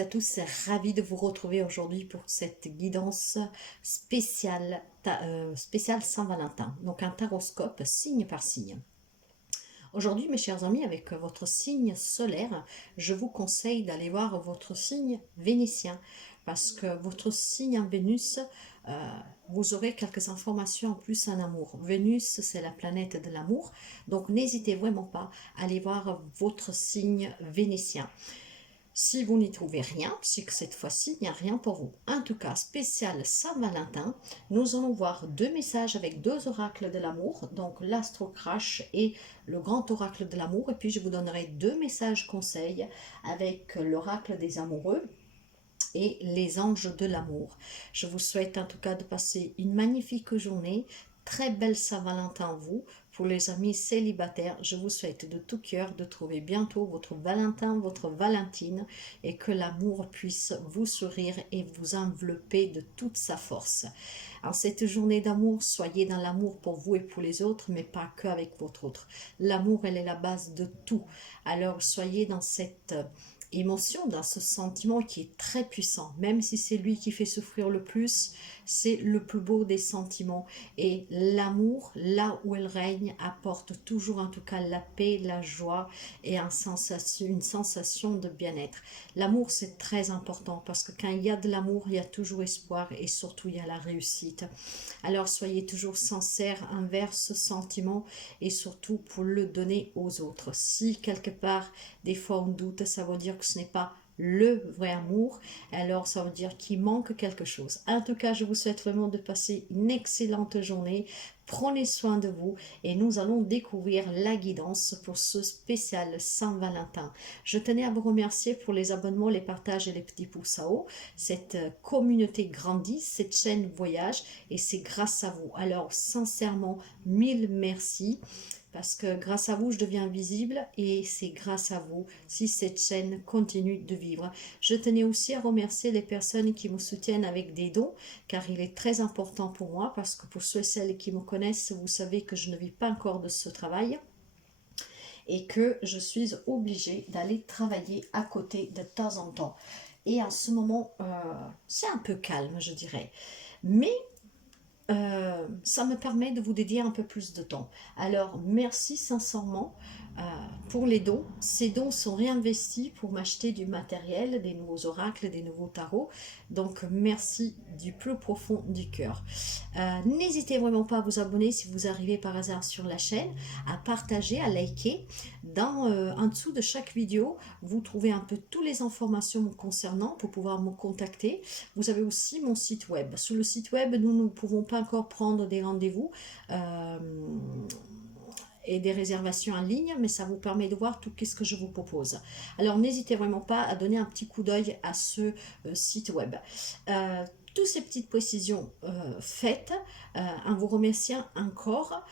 à tous, ravie de vous retrouver aujourd'hui pour cette guidance spéciale Saint-Valentin. Donc un taroscope signe par signe. Aujourd'hui, mes chers amis, avec votre signe solaire, je vous conseille d'aller voir votre signe vénitien parce que votre signe en Vénus, vous aurez quelques informations en plus en amour. Vénus, c'est la planète de l'amour, donc n'hésitez vraiment pas à aller voir votre signe vénitien. Si vous n'y trouvez rien, c'est que cette fois-ci, il n'y a rien pour vous. En tout cas, spécial Saint-Valentin, nous allons voir deux messages avec deux oracles de l'amour, donc l'Astro-Crash et le grand oracle de l'amour. Et puis, je vous donnerai deux messages conseils avec l'oracle des amoureux et les anges de l'amour. Je vous souhaite en tout cas de passer une magnifique journée. Très belle Saint-Valentin à vous. Pour les amis célibataires, je vous souhaite de tout cœur de trouver bientôt votre Valentin, votre Valentine et que l'amour puisse vous sourire et vous envelopper de toute sa force. En cette journée d'amour, soyez dans l'amour pour vous et pour les autres, mais pas que avec votre autre. L'amour, elle est la base de tout. Alors, soyez dans cette émotion, dans ce sentiment qui est très puissant, même si c'est lui qui fait souffrir le plus, c'est le plus beau des sentiments. Et l'amour, là où elle règne, apporte toujours en tout cas la paix, la joie et une sensation de bien-être. L'amour, c'est très important parce que quand il y a de l'amour, il y a toujours espoir et surtout il y a la réussite. Alors soyez toujours sincères envers ce sentiment et surtout pour le donner aux autres. Si quelque part, des fois on doute, ça veut dire que ce n'est pas le vrai amour, alors ça veut dire qu'il manque quelque chose. En tout cas, je vous souhaite vraiment de passer une excellente journée. Prenez soin de vous et nous allons découvrir la guidance pour ce spécial Saint-Valentin. Je tenais à vous remercier pour les abonnements, les partages et les petits pouces à haut. Cette communauté grandit, cette chaîne voyage et c'est grâce à vous. Alors sincèrement, mille merci. Parce que grâce à vous, je deviens visible et c'est grâce à vous si cette chaîne continue de vivre. Je tenais aussi à remercier les personnes qui me soutiennent avec des dons, car il est très important pour moi, parce que pour ceux et celles qui me connaissent, vous savez que je ne vis pas encore de ce travail et que je suis obligée d'aller travailler à côté de temps en temps. Et en ce moment, c'est un peu calme, je dirais. Mais ça me permet de vous dédier un peu plus de temps. Alors, merci sincèrement pour les dons. Ces dons sont réinvestis pour m'acheter du matériel, des nouveaux oracles, des nouveaux tarots. Donc, merci du plus profond du cœur. N'hésitez vraiment pas à vous abonner si vous arrivez par hasard sur la chaîne, à partager, à liker. En dessous de chaque vidéo, vous trouvez un peu toutes les informations me concernant pour pouvoir me contacter. Vous avez aussi mon site web. Sur le site web, nous ne pouvons pas encore prendre des rendez-vous et des réservations en ligne, mais ça vous permet de voir tout ce que je vous propose. Alors n'hésitez vraiment pas à donner un petit coup d'œil à ce site web. Toutes ces petites précisions faites, en vous remerciant encore.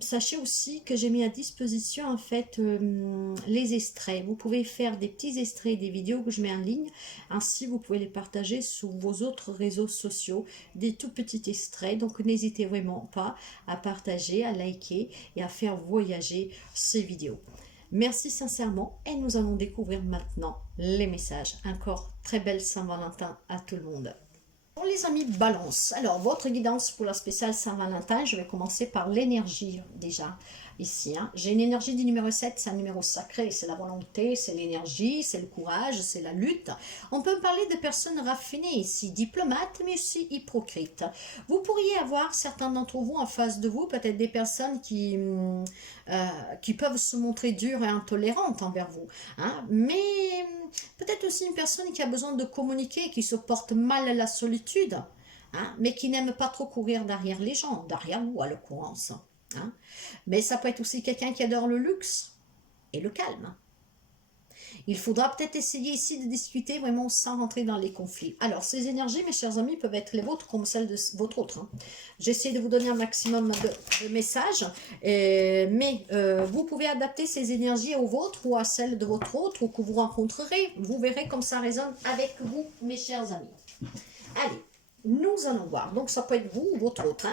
Sachez aussi que j'ai mis à disposition en fait les extraits. Vous pouvez faire des petits extraits des vidéos que je mets en ligne. Ainsi, vous pouvez les partager sur vos autres réseaux sociaux, des tout petits extraits. Donc, n'hésitez vraiment pas à partager, à liker et à faire voyager ces vidéos. Merci sincèrement et nous allons découvrir maintenant les messages. Encore très belle Saint-Valentin à tout le monde. Pour les amis Balance, alors votre guidance pour la spéciale Saint-Valentin, je vais commencer par l'énergie déjà ici. J'ai une énergie du numéro 7, c'est un numéro sacré, c'est la volonté, c'est l'énergie, c'est le courage, c'est la lutte. On peut parler de personnes raffinées ici, diplomates mais aussi hypocrites. Vous pourriez avoir certains d'entre vous en face de vous, peut-être des personnes qui peuvent se montrer dures et intolérantes envers vous. Mais peut-être aussi une personne qui a besoin de communiquer, qui supporte mal la solitude, mais qui n'aime pas trop courir derrière les gens, derrière vous à l'occurrence. Mais ça peut être aussi quelqu'un qui adore le luxe et le calme. Il faudra peut-être essayer ici de discuter vraiment sans rentrer dans les conflits. Alors, ces énergies, mes chers amis, peuvent être les vôtres comme celles de votre autre. J'essaie de vous donner un maximum de messages, mais vous pouvez adapter ces énergies aux vôtres ou à celles de votre autre ou que vous rencontrerez. Vous verrez comme ça résonne avec vous, mes chers amis. Allez, nous allons voir. Donc, ça peut être vous ou votre autre.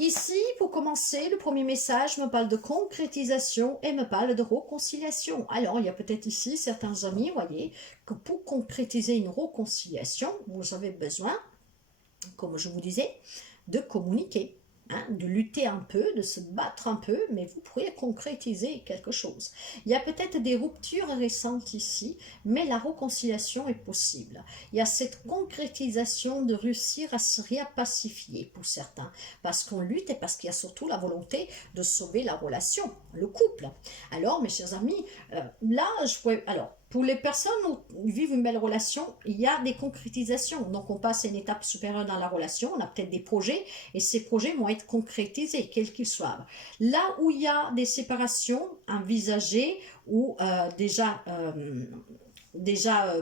Ici, pour commencer, le premier message me parle de concrétisation et me parle de réconciliation. Alors, il y a peut-être ici certains amis, voyez, que pour concrétiser une réconciliation, vous avez besoin, comme je vous disais, de communiquer, hein, de lutter un peu, de se battre un peu, mais vous pourriez concrétiser quelque chose. Il y a peut-être des ruptures récentes ici, mais la réconciliation est possible. Il y a cette concrétisation de réussir à se répacifier pour certains, parce qu'on lutte et parce qu'il y a surtout la volonté de sauver la relation, le couple. Alors, mes chers amis, là, alors, pour les personnes qui vivent une belle relation, il y a des concrétisations. Donc, on passe à une étape supérieure dans la relation. On a peut-être des projets et ces projets vont être concrétisés, quels qu'ils soient. Là où il y a des séparations envisagées ou déjà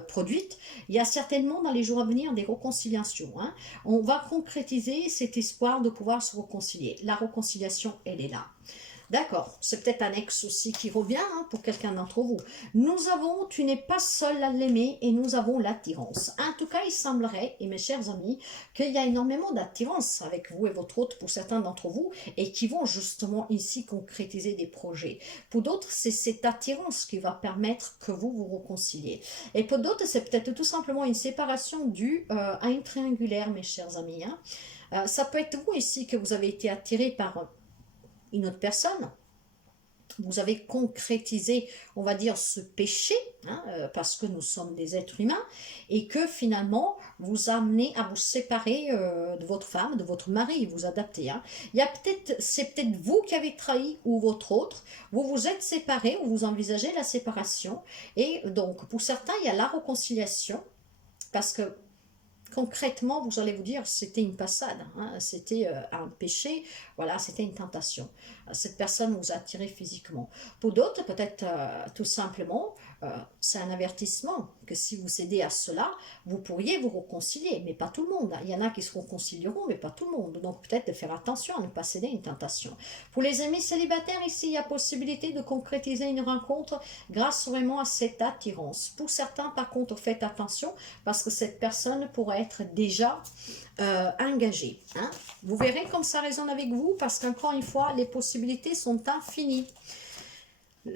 produites, il y a certainement dans les jours à venir des réconciliations, hein. On va concrétiser cet espoir de pouvoir se réconcilier. La réconciliation, elle est là. D'accord, c'est peut-être un ex aussi qui revient, hein, pour quelqu'un d'entre vous. Nous avons, tu n'es pas seul à l'aimer et nous avons l'attirance. En tout cas, il semblerait, et mes chers amis, qu'il y a énormément d'attirance avec vous et votre hôte pour certains d'entre vous et qui vont justement ici concrétiser des projets. Pour d'autres, c'est cette attirance qui va permettre que vous vous réconciliez. Et pour d'autres, c'est peut-être tout simplement une séparation due à une triangulaire, mes chers amis, hein. Ça peut être vous ici que vous avez été attiré par une autre personne, vous avez concrétisé, on va dire, ce péché, hein, parce que nous sommes des êtres humains, et que finalement, vous amenez à vous séparer de votre femme, de votre mari, vous adapter, hein. C'est peut-être vous qui avez trahi ou votre autre, vous vous êtes séparés ou vous envisagez la séparation, et donc pour certains, il y a la réconciliation, parce que concrètement, vous allez vous dire, c'était une passade, hein, c'était un péché, voilà, c'était une tentation. Cette personne vous a attiré physiquement. Pour d'autres, peut-être tout simplement, c'est un avertissement que si vous cédez à cela, vous pourriez vous réconcilier, mais pas tout le monde. Il y en a qui se réconcilieront, mais pas tout le monde. Donc peut-être de faire attention à ne pas céder à une tentation. Pour les amis célibataires, ici, il y a possibilité de concrétiser une rencontre grâce vraiment à cette attirance. Pour certains, par contre, faites attention parce que cette personne pourrait être déjà engagée, hein. Vous verrez comme ça résonne avec vous parce qu'encore une fois, les possibilités sont infinies.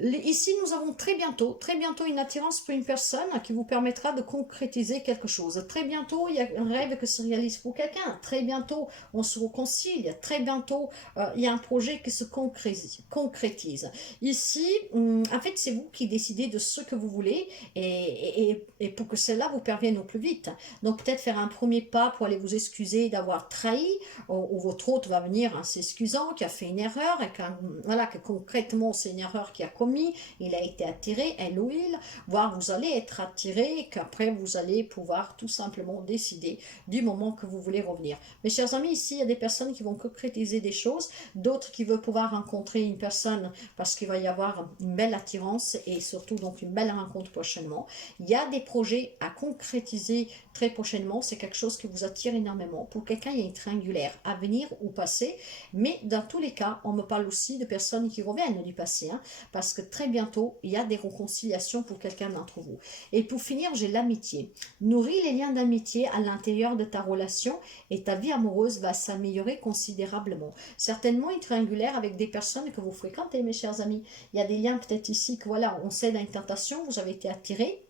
Ici, nous avons très bientôt une attirance pour une personne qui vous permettra de concrétiser quelque chose. Très bientôt, il y a un rêve qui se réalise pour quelqu'un. Très bientôt, on se réconcilie. Très bientôt, il y a un projet qui se concrétise. Ici, en fait, c'est vous qui décidez de ce que vous voulez et pour que cela vous parvienne au plus vite. Donc, peut-être faire un premier pas pour aller vous excuser d'avoir trahi, ou votre hôte va venir en s'excusant, qui a fait une erreur, et voilà, que concrètement, c'est une erreur qui a commis, il a été attiré, elle ou il, voire vous allez être attiré, qu'après vous allez pouvoir tout simplement décider du moment que vous voulez revenir. Mes chers amis, ici, il y a des personnes qui vont concrétiser des choses, d'autres qui veulent pouvoir rencontrer une personne parce qu'il va y avoir une belle attirance et surtout donc une belle rencontre prochainement. Il y a des projets à concrétiser très prochainement, c'est quelque chose qui vous attire énormément. Pour quelqu'un, il y a une triangulaire à venir ou passer, mais dans tous les cas, on me parle aussi de personnes qui reviennent du passé, hein, parce que très bientôt, il y a des réconciliations pour quelqu'un d'entre vous. Et pour finir, j'ai l'amitié. Nourris les liens d'amitié à l'intérieur de ta relation et ta vie amoureuse va s'améliorer considérablement. Certainement une triangulaire avec des personnes que vous fréquentez, mes chers amis. Il y a des liens peut-être ici que voilà, on cède à une tentation, vous avez été attiré.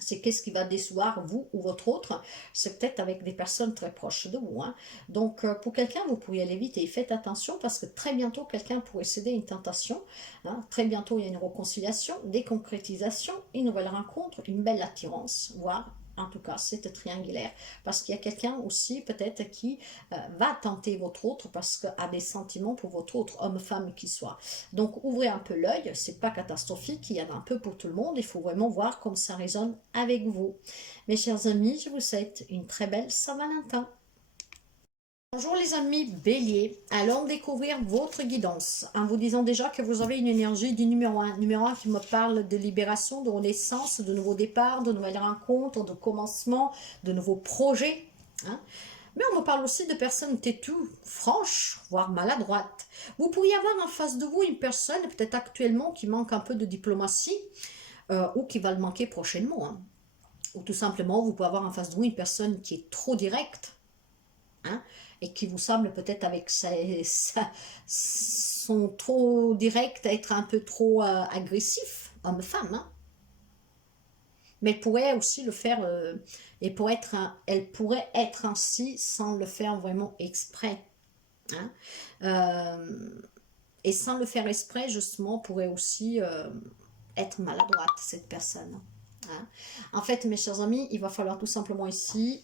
C'est qu'est-ce qui va décevoir vous ou votre autre, c'est peut-être avec des personnes très proches de vous, hein. Donc pour quelqu'un, vous pourriez aller vite et faites attention parce que très bientôt, quelqu'un pourrait céder à une tentation, hein. Très bientôt, il y a une réconciliation, des concrétisations, une nouvelle rencontre, une belle attirance, voire en tout cas, c'est triangulaire. Parce qu'il y a quelqu'un aussi, peut-être, qui va tenter votre autre parce qu'il a des sentiments pour votre autre, homme, femme, qui soit. Donc, ouvrez un peu l'œil. C'est pas catastrophique. Il y en a un peu pour tout le monde. Il faut vraiment voir comme ça résonne avec vous. Mes chers amis, je vous souhaite une très belle Saint-Valentin. Bonjour les amis Bélier, allons découvrir votre guidance en vous disant déjà que vous avez une énergie du numéro 1. Numéro 1 qui me parle de libération, de renaissance, de nouveaux départs, de nouvelles rencontres, de commencements, de nouveaux projets, hein. Mais on me parle aussi de personnes têtues, franches, voire maladroites. Vous pourriez avoir en face de vous une personne, peut-être actuellement, qui manque un peu de diplomatie ou qui va le manquer prochainement, hein. Ou tout simplement, vous pouvez avoir en face de vous une personne qui est trop directe, hein, et qui vous semble peut-être avec son trop direct, être un peu trop agressif, homme-femme, hein. Mais elle pourrait aussi le faire, elle pourrait être ainsi sans le faire vraiment exprès, hein. Euh, et sans le faire exprès, justement, pourrait aussi être maladroite, cette personne, hein. En fait, mes chers amis, il va falloir tout simplement ici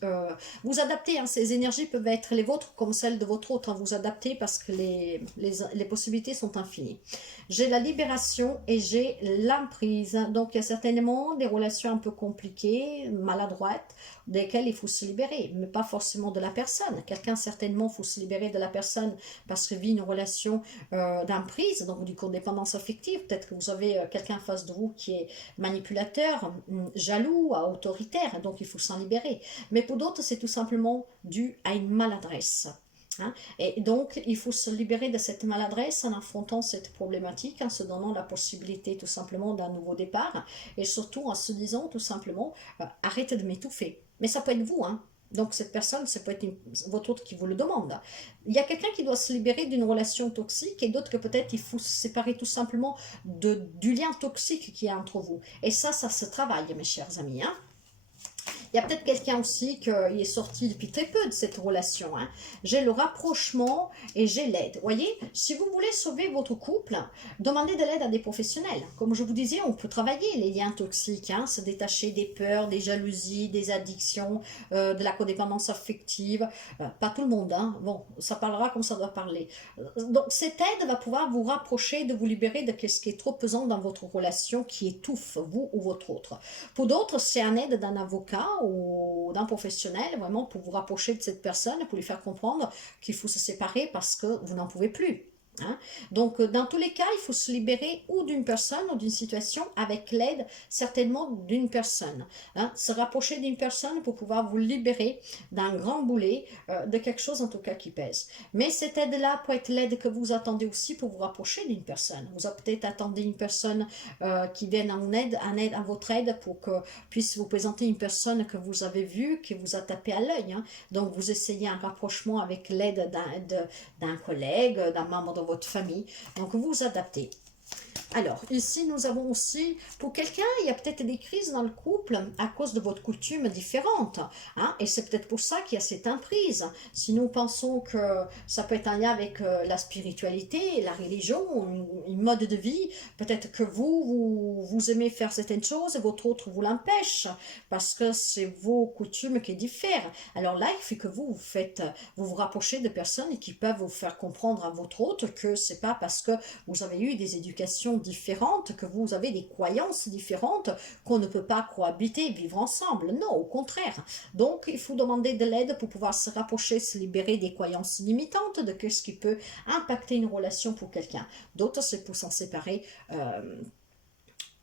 vous adapter, hein. Ces énergies peuvent être les vôtres comme celles de votre autre, hein. Vous adapter parce que les possibilités sont infinies. J'ai la libération et j'ai l'emprise. Donc, il y a certainement des relations un peu compliquées, maladroites, desquelles il faut se libérer, mais pas forcément de la personne. Quelqu'un, certainement, il faut se libérer de la personne parce qu'il vit une relation d'emprise, donc du codépendance affective. Peut-être que vous avez quelqu'un en face de vous qui est manipulateur, jaloux, autoritaire, donc il faut s'en libérer. Mais pour d'autres, c'est tout simplement dû à une maladresse, hein. Et donc, il faut se libérer de cette maladresse en affrontant cette problématique, en se donnant la possibilité tout simplement d'un nouveau départ, et surtout en se disant tout simplement, arrête de m'étouffer. Mais ça peut être vous, hein. Donc cette personne, ça peut être votre autre qui vous le demande. Il y a quelqu'un qui doit se libérer d'une relation toxique et d'autres que peut-être il faut se séparer tout simplement du lien toxique qu'il y a entre vous. Et ça se travaille, mes chers amis, hein. Il y a peut-être quelqu'un aussi qui est sorti depuis très peu de cette relation, hein. J'ai le rapprochement et j'ai l'aide. Vous voyez, si vous voulez sauver votre couple, demandez de l'aide à des professionnels. Comme je vous disais, on peut travailler les liens toxiques, hein, se détacher des peurs, des jalousies, des addictions, de la codépendance affective. Pas tout le monde, hein. Bon, ça parlera comme ça doit parler. Donc, cette aide va pouvoir vous rapprocher, de vous libérer de ce qui est trop pesant dans votre relation, qui étouffe vous ou votre autre. Pour d'autres, c'est un aide d'un avocat ou d'un professionnel, vraiment pour vous rapprocher de cette personne, pour lui faire comprendre qu'il faut se séparer parce que vous n'en pouvez plus, hein. Donc, dans tous les cas, il faut se libérer ou d'une personne ou d'une situation avec l'aide certainement d'une personne, hein. Se rapprocher d'une personne pour pouvoir vous libérer d'un grand boulet, de quelque chose en tout cas qui pèse. Mais cette aide-là peut être l'aide que vous attendez aussi pour vous rapprocher d'une personne. Vous peut-être attendez une personne qui vienne à votre aide pour que puisse vous présenter une personne que vous avez vue, qui vous a tapé à l'œil, hein. Donc, vous essayez un rapprochement avec l'aide d'un collègue, d'un membre de votre famille. Donc, vous vous adaptez. Alors, ici, nous avons aussi, pour quelqu'un, il y a peut-être des crises dans le couple à cause de votre coutume différente, hein, et c'est peut-être pour ça qu'il y a cette emprise. Si nous pensons que ça peut être un lien avec la spiritualité, la religion, une mode de vie, peut-être que vous aimez faire certaines choses et votre autre vous l'empêche, parce que c'est vos coutumes qui diffèrent. Alors là, il faut que vous vous rapprochez de personnes qui peuvent vous faire comprendre à votre autre que c'est pas parce que vous avez eu des éducations différentes, que vous avez des croyances différentes, qu'on ne peut pas cohabiter, vivre ensemble. Non, au contraire. Donc, il faut demander de l'aide pour pouvoir se rapprocher, se libérer des croyances limitantes, de ce qui peut impacter une relation pour quelqu'un. D'autres, c'est pour s'en séparer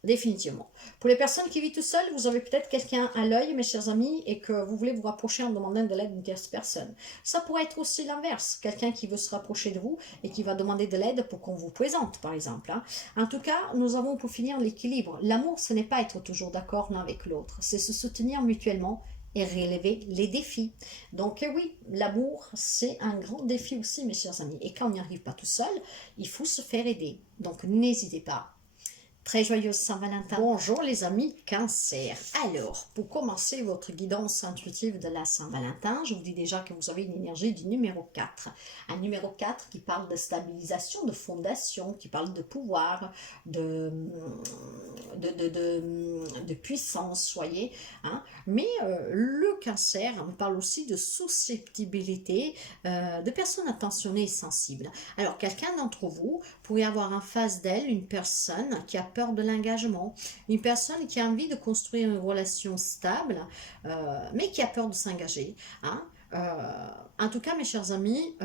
définitivement. Pour les personnes qui vivent tout seules, vous avez peut-être quelqu'un à l'œil, mes chers amis, et que vous voulez vous rapprocher en demandant de l'aide d'une tierce personne. Ça pourrait être aussi l'inverse, quelqu'un qui veut se rapprocher de vous et qui va demander de l'aide pour qu'on vous présente, par exemple, hein. En tout cas, nous avons pour finir l'équilibre. L'amour, ce n'est pas être toujours d'accord l'un avec l'autre, c'est se soutenir mutuellement et relever les défis. Donc oui, l'amour, c'est un grand défi aussi, mes chers amis. Et quand on n'y arrive pas tout seul, il faut se faire aider. Donc n'hésitez pas. Très joyeuse Saint-Valentin. Bonjour les amis Cancer. Alors, pour commencer votre guidance intuitive de la Saint-Valentin, je vous dis déjà que vous avez une énergie du numéro 4. Un numéro 4 qui parle de stabilisation, de fondation, qui parle de pouvoir, de puissance, voyez, hein. Mais le Cancer me parle aussi de susceptibilité, de personnes attentionnées et sensibles. Alors, quelqu'un d'entre vous pourrait avoir en face d'elle une personne qui a peur de l'engagement, une personne qui a envie de construire une relation stable, mais qui a peur de s'engager, hein. En tout cas, mes chers amis,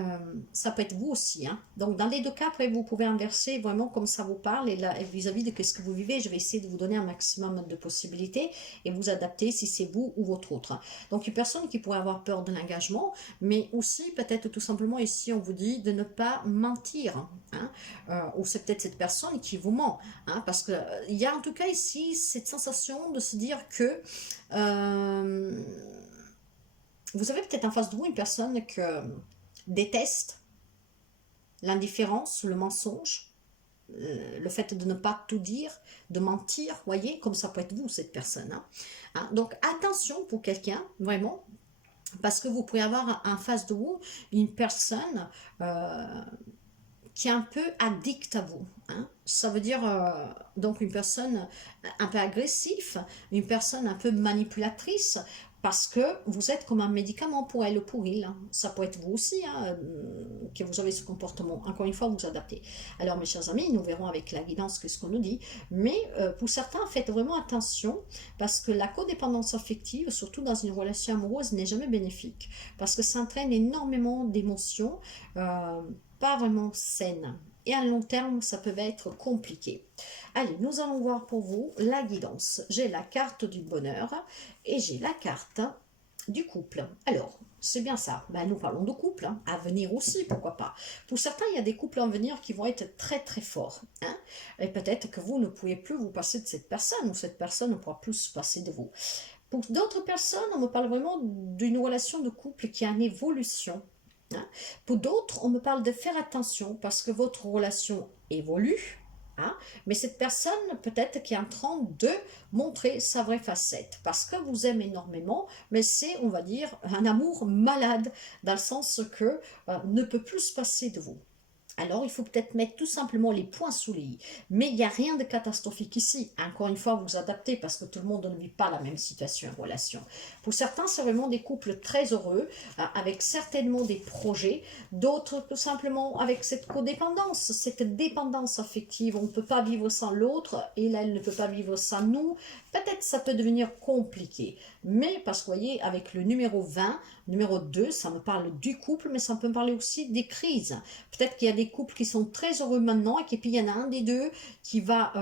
ça peut être vous aussi, hein. Donc, dans les deux cas, après, vous pouvez inverser vraiment comme ça vous parle et vis-à-vis de ce que vous vivez. Je vais essayer de vous donner un maximum de possibilités et vous adapter si c'est vous ou votre autre. Donc, une personne qui pourrait avoir peur de l'engagement, mais aussi peut-être tout simplement ici, on vous dit de ne pas mentir, hein. Ou c'est peut-être cette personne qui vous ment, hein, parce qu'il y a en tout cas ici cette sensation de se dire que vous avez peut-être en face de vous une personne déteste l'indifférence, le mensonge, le fait de ne pas tout dire, de mentir, voyez, comme ça peut être vous, cette personne. Donc attention pour quelqu'un, vraiment, parce que vous pourrez avoir en face de vous une personne qui est un peu addict à vous. Ça veut dire donc une personne un peu agressive, une personne un peu manipulatrice, parce que vous êtes comme un médicament pour elle ou pour il. Ça peut être vous aussi, que vous avez ce comportement. Encore une fois, vous adaptez. Alors mes chers amis, nous verrons avec la guidance ce qu'on nous dit. Mais pour certains, faites vraiment attention, parce que la codépendance affective, surtout dans une relation amoureuse, n'est jamais bénéfique. Parce que ça entraîne énormément d'émotions, pas vraiment saines. Et à long terme, ça peut être compliqué. Allez, nous allons voir pour vous la guidance. J'ai la carte du bonheur et j'ai la carte du couple. Alors, c'est bien ça. Nous parlons de couple, à venir aussi, pourquoi pas. Pour certains, il y a des couples à venir qui vont être très très forts. Et peut-être que vous ne pouvez plus vous passer de cette personne, ou cette personne ne pourra plus se passer de vous. Pour d'autres personnes, on me parle vraiment d'une relation de couple qui est en évolution. Pour d'autres, on me parle de faire attention parce que votre relation évolue, mais cette personne peut-être qui est en train de montrer sa vraie facette parce que vous aimez énormément, mais c'est, on va dire, un amour malade dans le sens que ne peut plus se passer de vous. Alors, il faut peut-être mettre tout simplement les points sous les i. Mais il n'y a rien de catastrophique ici. Encore une fois, vous adaptez parce que tout le monde ne vit pas la même situation en relation. Pour certains, c'est vraiment des couples très heureux, avec certainement des projets. D'autres, tout simplement, avec cette codépendance, cette dépendance affective. On ne peut pas vivre sans l'autre et là, elle ne peut pas vivre sans nous. Peut-être ça peut devenir compliqué. Mais, parce que vous voyez, avec le numéro 20, numéro 2, ça me parle du couple, mais ça peut me parler aussi des crises. Peut-être qu'il y a des couples qui sont très heureux maintenant et puis il y en a un des deux qui va,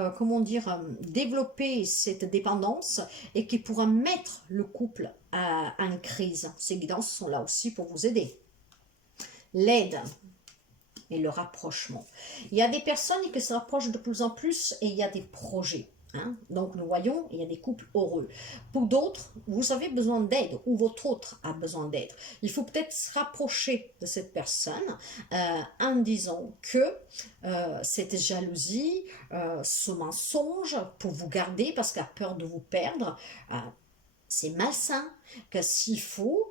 développer cette dépendance et qui pourra mettre le couple en crise. Ces guidances sont là aussi pour vous aider. L'aide et le rapprochement. Il y a des personnes qui se rapprochent de plus en plus et il y a des projets. Donc nous voyons, il y a des couples heureux. Pour d'autres, vous avez besoin d'aide ou votre autre a besoin d'aide. Il faut peut-être se rapprocher de cette personne en disant que cette jalousie, ce mensonge pour vous garder parce qu'elle a peur de vous perdre, c'est malsain, que s'il faut,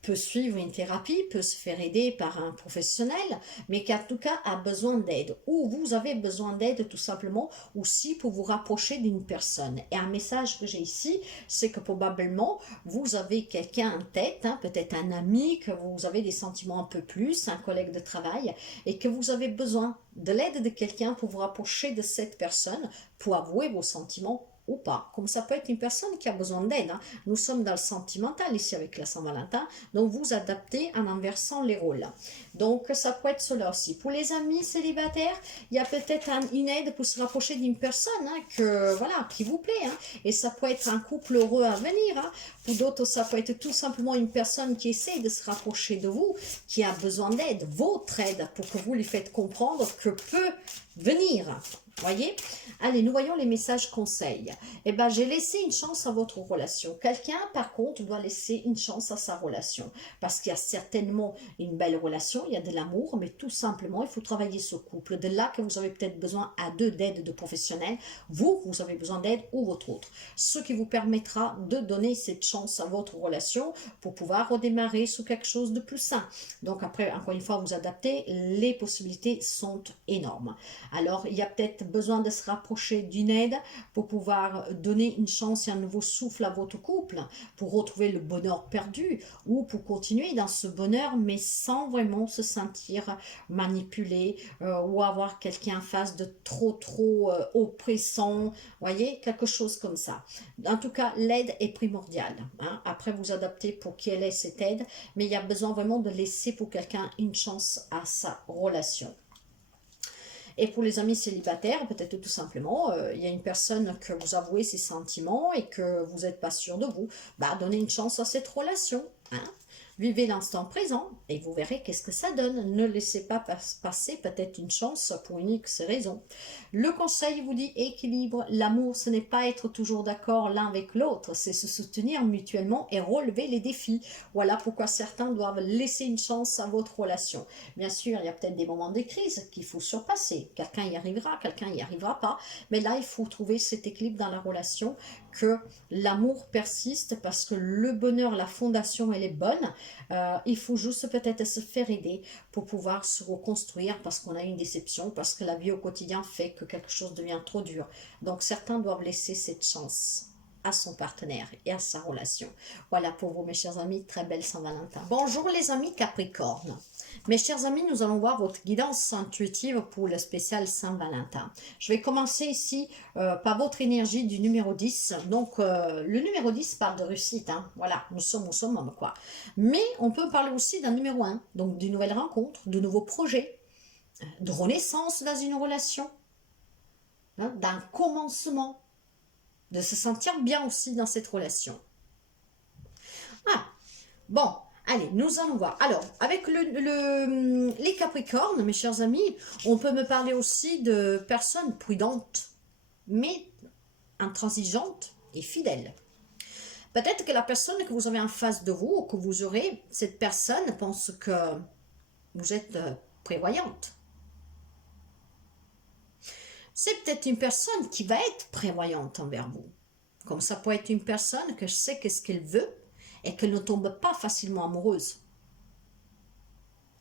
peut suivre une thérapie, peut se faire aider par un professionnel, mais qu'en tout cas a besoin d'aide. Ou vous avez besoin d'aide tout simplement aussi pour vous rapprocher d'une personne. Et un message que j'ai ici, c'est que probablement vous avez quelqu'un en tête, peut-être un ami, que vous avez des sentiments un peu plus, un collègue de travail, et que vous avez besoin de l'aide de quelqu'un pour vous rapprocher de cette personne, pour avouer vos sentiments ou pas. Comme ça peut être une personne qui a besoin d'aide. Nous sommes dans le sentimental ici avec la Saint-Valentin, donc vous adaptez en inversant les rôles. Donc ça peut être cela aussi. Pour les amis célibataires, il y a peut-être une aide pour se rapprocher d'une personne qui vous plaît. Et ça peut être un couple heureux à venir. Pour d'autres, ça peut être tout simplement une personne qui essaie de se rapprocher de vous, qui a besoin d'aide, votre aide, pour que vous lui faites comprendre que peut venir. Voyez? Allez, nous voyons les messages conseils. J'ai laissé une chance à votre relation. Quelqu'un, par contre, doit laisser une chance à sa relation. Parce qu'il y a certainement une belle relation, il y a de l'amour, mais tout simplement, il faut travailler ce couple. De là que vous avez peut-être besoin à deux d'aide de professionnels. Vous avez besoin d'aide ou votre autre. Ce qui vous permettra de donner cette chance à votre relation pour pouvoir redémarrer sur quelque chose de plus sain. Donc après, encore une fois, vous adaptez, les possibilités sont énormes. Alors, il y a peut-être besoin de se rapprocher d'une aide pour pouvoir donner une chance et un nouveau souffle à votre couple, pour retrouver le bonheur perdu ou pour continuer dans ce bonheur mais sans vraiment se sentir manipulé ou avoir quelqu'un en face de trop oppressant, voyez, quelque chose comme ça. En tout cas, l'aide est primordiale. Après, vous adaptez pour qu'elle ait cette aide, mais il y a besoin vraiment de laisser pour quelqu'un une chance à sa relation. Et pour les amis célibataires, peut-être tout simplement, il y a une personne que vous avouez ses sentiments et que vous n'êtes pas sûr de vous, donnez une chance à cette relation. vivez l'instant présent et vous verrez qu'est-ce que ça donne. Ne laissez pas passer peut-être une chance pour une X raison. Le conseil vous dit équilibre. L'amour, ce n'est pas être toujours d'accord l'un avec l'autre, c'est se soutenir mutuellement et relever les défis. Voilà pourquoi certains doivent laisser une chance à votre relation. Bien sûr, il y a peut-être des moments de crise qu'il faut surpasser. Quelqu'un y arrivera, quelqu'un n'y arrivera pas. Mais là, il faut trouver cet équilibre dans la relation, que l'amour persiste parce que le bonheur, la fondation, elle est bonne. Il faut juste peut-être se faire aider pour pouvoir se reconstruire parce qu'on a une déception, parce que la vie au quotidien fait que quelque chose devient trop dur. Donc certains doivent laisser cette chance à son partenaire et à sa relation. Voilà pour vous mes chers amis, très belle Saint-Valentin. Bonjour les amis Capricorne. Mes chers amis, nous allons voir votre guidance intuitive pour le spécial Saint-Valentin. Je vais commencer ici par votre énergie du numéro 10. Donc, le numéro 10 parle de réussite. Hein. Voilà, nous sommes au summum, quoi. Mais on peut parler aussi d'un numéro 1, donc d'une nouvelle rencontre, de nouveaux projets, de renaissance dans une relation, hein, d'un commencement, de se sentir bien aussi dans cette relation. Ah, bon. Allez, nous allons voir. Alors, avec les Capricornes, mes chers amis, on peut me parler aussi de personnes prudentes, mais intransigeantes et fidèles. Peut-être que la personne que vous avez en face de vous, ou que vous aurez, cette personne pense que vous êtes prévoyante. C'est peut-être une personne qui va être prévoyante envers vous. Comme ça peut être une personne que je sais qu'est-ce qu'elle veut, et qu'elle ne tombe pas facilement amoureuse.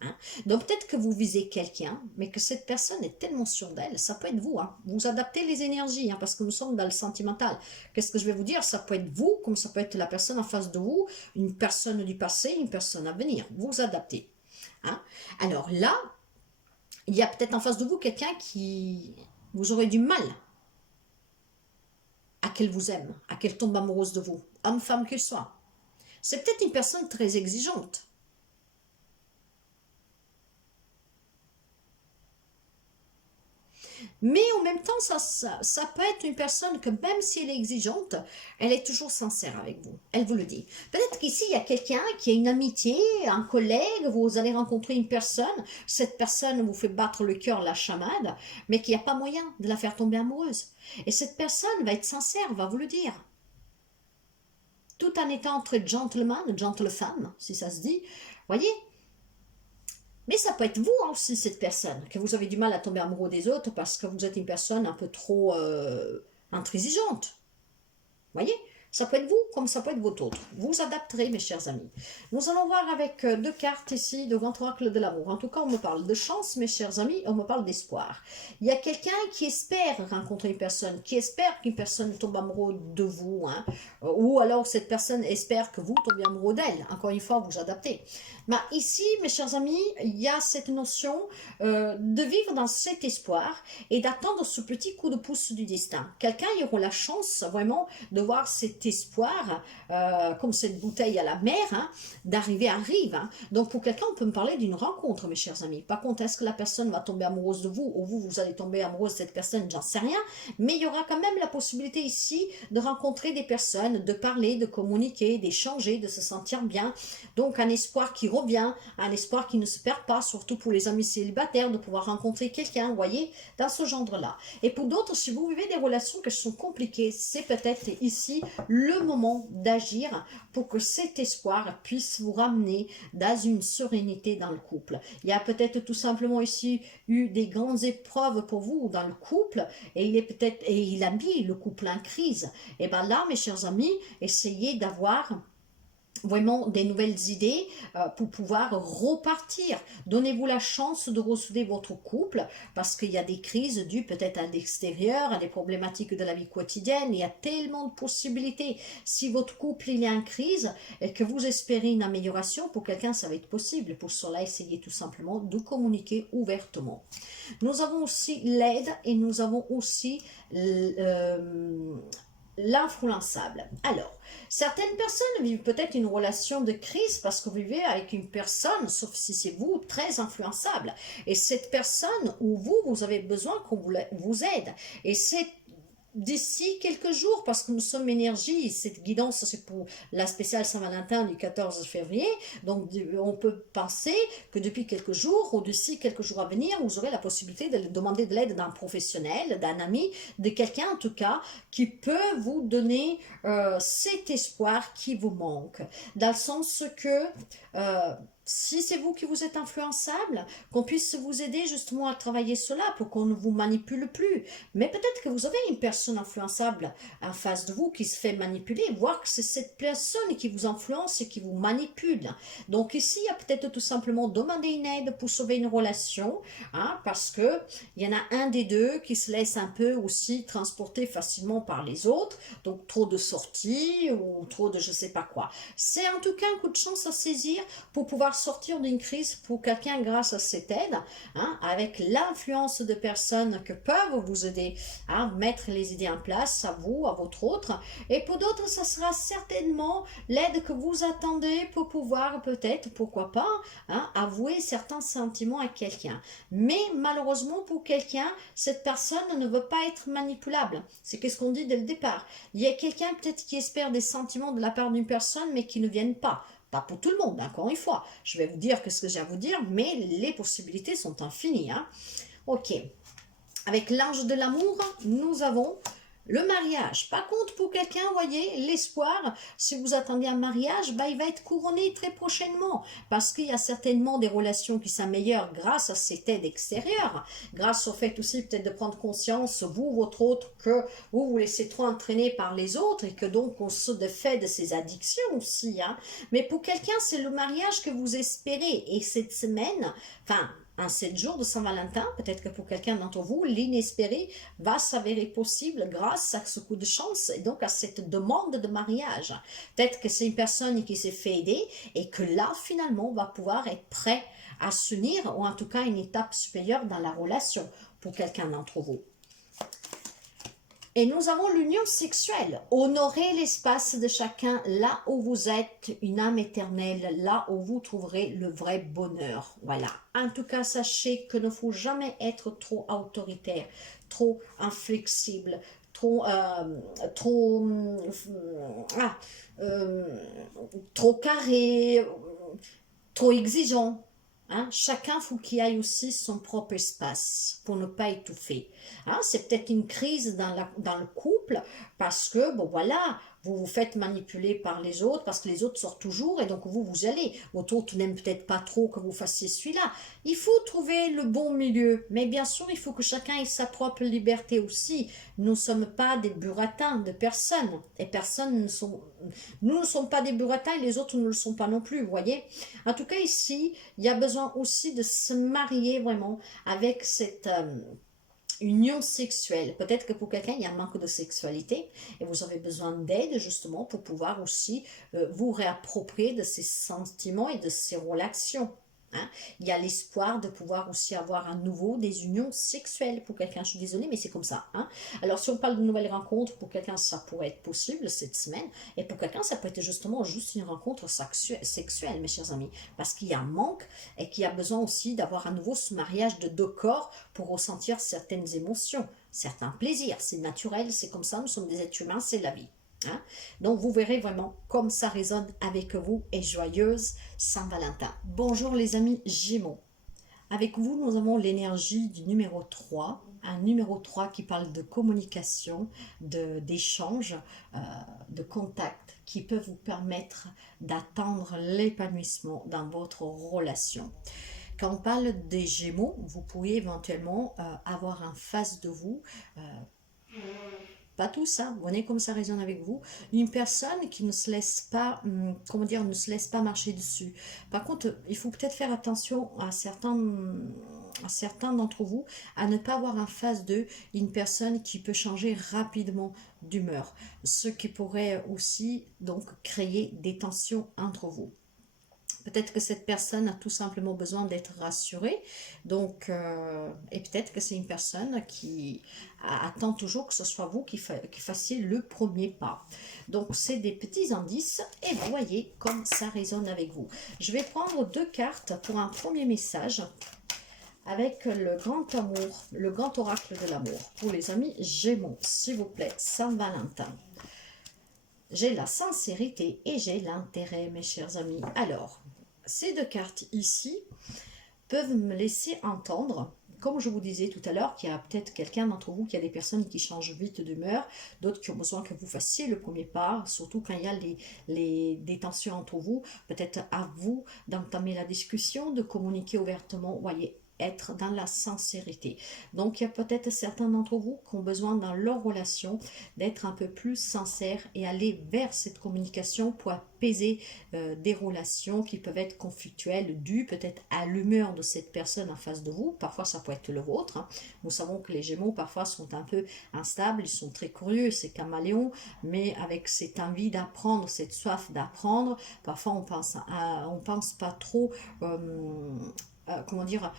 Hein? Donc peut-être que vous visez quelqu'un, mais que cette personne est tellement sûre d'elle, ça peut être vous. Hein? Vous adaptez les énergies, hein, parce que nous sommes dans le sentimental. Qu'est-ce que je vais vous dire? Ça peut être vous, comme ça peut être la personne en face de vous, une personne du passé, une personne à venir. Vous adaptez. Hein? Alors là, il y a peut-être en face de vous quelqu'un qui... Vous aurez du mal à qu'elle vous aime, à qu'elle tombe amoureuse de vous, homme, femme qu'il soit. C'est peut-être une personne très exigeante. Mais en même temps, ça peut être une personne que même si elle est exigeante, elle est toujours sincère avec vous. Elle vous le dit. Peut-être qu'ici, il y a quelqu'un qui a une amitié, un collègue, vous allez rencontrer une personne, cette personne vous fait battre le cœur, la chamade, mais qu'il n'y a pas moyen de la faire tomber amoureuse. Et cette personne va être sincère, va vous le dire. Tout en étant entre gentleman, gentle femme, si ça se dit. Voyez? Mais ça peut être vous aussi, cette personne, que vous avez du mal à tomber amoureux des autres parce que vous êtes une personne un peu trop intransigeante. Voyez? Ça peut être vous, comme ça peut être votre autre. Vous adapterez, mes chers amis. Nous allons voir avec deux cartes ici de Grand Oracle de l'amour. En tout cas, on me parle de chance, mes chers amis, on me parle d'espoir. Il y a quelqu'un qui espère rencontrer une personne, qui espère qu'une personne tombe amoureux de vous, hein, ou alors cette personne espère que vous tombiez amoureux d'elle. Encore une fois, vous adaptez. Mais ici, mes chers amis, il y a cette notion de vivre dans cet espoir et d'attendre ce petit coup de pouce du destin. Quelqu'un y aura la chance vraiment de voir cet espoir, comme cette bouteille à la mer, hein, d'arriver à rive. Hein. Donc pour quelqu'un, on peut me parler d'une rencontre, mes chers amis. Par contre, est-ce que la personne va tomber amoureuse de vous ou vous allez tomber amoureuse de cette personne? J'en sais rien. Mais il y aura quand même la possibilité ici de rencontrer des personnes, de parler, de communiquer, d'échanger, de se sentir bien. Donc un espoir qui revient, un espoir qui ne se perd pas, surtout pour les amis célibataires, de pouvoir rencontrer quelqu'un, vous voyez, dans ce genre-là. Et pour d'autres, si vous vivez des relations qui sont compliquées, c'est peut-être ici le moment d'agir pour que cet espoir puisse vous ramener dans une sérénité dans le couple. Il y a peut-être tout simplement ici eu des grandes épreuves pour vous dans le couple et il a mis le couple en crise. Et bien là, mes chers amis, essayez d'avoir vraiment des nouvelles idées pour pouvoir repartir. Donnez-vous la chance de ressouder votre couple parce qu'il y a des crises dues peut-être à l'extérieur, à des problématiques de la vie quotidienne. Il y a tellement de possibilités. Si votre couple il est en crise et que vous espérez une amélioration, pour quelqu'un ça va être possible. Pour cela, essayez tout simplement de communiquer ouvertement. Nous avons aussi l'aide et nous avons aussi l'influençable. Alors, certaines personnes vivent peut-être une relation de crise parce que vous vivez avec une personne, sauf si c'est vous, très influençable. Et cette personne ou vous avez besoin qu'on vous aide. Et c'est d'ici quelques jours, parce que nous sommes énergie, cette guidance c'est pour la spéciale Saint-Valentin du 14 février, donc on peut penser que depuis quelques jours ou d'ici quelques jours à venir, vous aurez la possibilité de demander de l'aide d'un professionnel, d'un ami, de quelqu'un en tout cas, qui peut vous donner cet espoir qui vous manque, dans le sens que si c'est vous qui vous êtes influençable, qu'on puisse vous aider justement à travailler cela pour qu'on ne vous manipule plus. Mais peut-être que vous avez une personne influençable en face de vous qui se fait manipuler, voire que c'est cette personne qui vous influence et qui vous manipule. Donc ici, il y a peut-être tout simplement demander une aide pour sauver une relation, hein, parce que il y en a un des deux qui se laisse un peu aussi transporter facilement par les autres, donc trop de sorties ou trop de je sais pas quoi. C'est en tout cas un coup de chance à saisir pour pouvoir sortir d'une crise pour quelqu'un grâce à cette aide, hein, avec l'influence de personnes que peuvent vous aider à mettre les idées en place, à vous, à votre autre. Et pour d'autres, ça sera certainement l'aide que vous attendez pour pouvoir peut-être, pourquoi pas, hein, avouer certains sentiments à quelqu'un. Mais malheureusement pour quelqu'un, cette personne ne veut pas être manipulable. C'est ce qu'on dit dès le départ. Il y a quelqu'un peut-être qui espère des sentiments de la part d'une personne mais qui ne viennent pas. Pas pour tout le monde, encore une fois. Je vais vous dire ce que j'ai à vous dire, mais les possibilités sont infinies. Hein. Ok. Avec l'ange de l'amour, nous avons le mariage. Par contre, pour quelqu'un, voyez, l'espoir, si vous attendez un mariage, bah, il va être couronné très prochainement. Parce qu'il y a certainement des relations qui s'améliorent grâce à cette aide extérieure. Grâce au fait aussi peut-être de prendre conscience, vous, votre autre, que vous vous laissez trop entraîner par les autres et que donc on se défait de ces addictions aussi. Hein. Mais pour quelqu'un, c'est le mariage que vous espérez. Et cette semaine, enfin, un 7 jours de Saint-Valentin, peut-être que pour quelqu'un d'entre vous, l'inespéré va s'avérer possible grâce à ce coup de chance et donc à cette demande de mariage. Peut-être que c'est une personne qui s'est fait aider et que là, finalement, va pouvoir être prêt à s'unir ou en tout cas une étape supérieure dans la relation pour quelqu'un d'entre vous. Et nous avons l'union sexuelle. Honorez l'espace de chacun là où vous êtes, une âme éternelle, là où vous trouverez le vrai bonheur. Voilà. En tout cas, sachez que ne faut jamais être trop autoritaire, trop inflexible, ah, euh, trop carré, trop exigeant. Hein, chacun faut qu'il aille aussi son propre espace pour ne pas étouffer. Hein, c'est peut-être une crise dans le couple parce que, bon voilà, vous vous faites manipuler par les autres parce que les autres sortent toujours et donc vous allez. Votre autre n'aime peut-être pas trop que vous fassiez celui-là. Il faut trouver le bon milieu. Mais bien sûr, il faut que chacun ait sa propre liberté aussi. Nous ne sommes pas des buratins de personne. Et personne ne sont... Nous ne sommes pas des buratins et les autres ne le sont pas non plus, vous voyez. En tout cas, ici, il y a besoin aussi de se marier vraiment avec cette... union sexuelle. Peut-être que pour quelqu'un, il y a un manque de sexualité et vous avez besoin d'aide justement pour pouvoir aussi vous réapproprier de ces sentiments et de ces relations. Hein. Il y a l'espoir de pouvoir aussi avoir à nouveau des unions sexuelles pour quelqu'un. Je suis désolée, mais c'est comme ça. Hein. Alors, si on parle de nouvelles rencontres, pour quelqu'un, ça pourrait être possible cette semaine. Et pour quelqu'un, ça peut être justement juste une rencontre sexuelle, mes chers amis. Parce qu'il y a un manque et qu'il y a besoin aussi d'avoir à nouveau ce mariage de deux corps pour ressentir certaines émotions, certains plaisirs. C'est naturel, c'est comme ça, nous sommes des êtres humains, c'est la vie. Hein? Donc vous verrez vraiment comme ça résonne avec vous et joyeuse Saint-Valentin. Bonjour les amis Gémeaux. Avec vous, nous avons l'énergie du numéro 3, un numéro 3 qui parle de communication, d'échange, de contact, qui peut vous permettre d'atteindre l'épanouissement dans votre relation. Quand on parle des Gémeaux, vous pourriez éventuellement avoir en face de vous pas tout ça, vous voyez comme ça résonne avec vous, une personne qui ne se laisse pas, comment dire, ne se laisse pas marcher dessus. Par contre, il faut peut-être faire attention à certains d'entre vous, à ne pas avoir en face d'eux une personne qui peut changer rapidement d'humeur, ce qui pourrait aussi donc créer des tensions entre vous. Peut-être que cette personne a tout simplement besoin d'être rassurée. Donc, et peut-être que c'est une personne qui attend toujours que ce soit vous qui fassiez le premier pas. Donc, c'est des petits indices et vous voyez comme ça résonne avec vous. Je vais prendre deux cartes pour un premier message avec le grand amour, le grand oracle de l'amour. Pour les amis Gémeaux, s'il vous plaît, Saint-Valentin. J'ai la sincérité et j'ai l'intérêt, mes chers amis. Alors, ces deux cartes ici peuvent me laisser entendre, comme je vous disais tout à l'heure, qu'il y a peut-être quelqu'un d'entre vous, qui a des personnes qui changent vite d'humeur, d'autres qui ont besoin que vous fassiez le premier pas, surtout quand il y a des tensions entre vous, peut-être à vous d'entamer la discussion, de communiquer ouvertement, voyez, être dans la sincérité. Donc il y a peut-être certains d'entre vous qui ont besoin dans leur relation d'être un peu plus sincères et aller vers cette communication pour apaiser des relations qui peuvent être conflictuelles, dues peut-être à l'humeur de cette personne en face de vous. Parfois, ça peut être le vôtre, hein. Nous savons que les Gémeaux, parfois, sont un peu instables, ils sont très curieux, c'est caméléon, mais avec cette envie d'apprendre, cette soif d'apprendre, parfois, on pense pas trop... comment dire,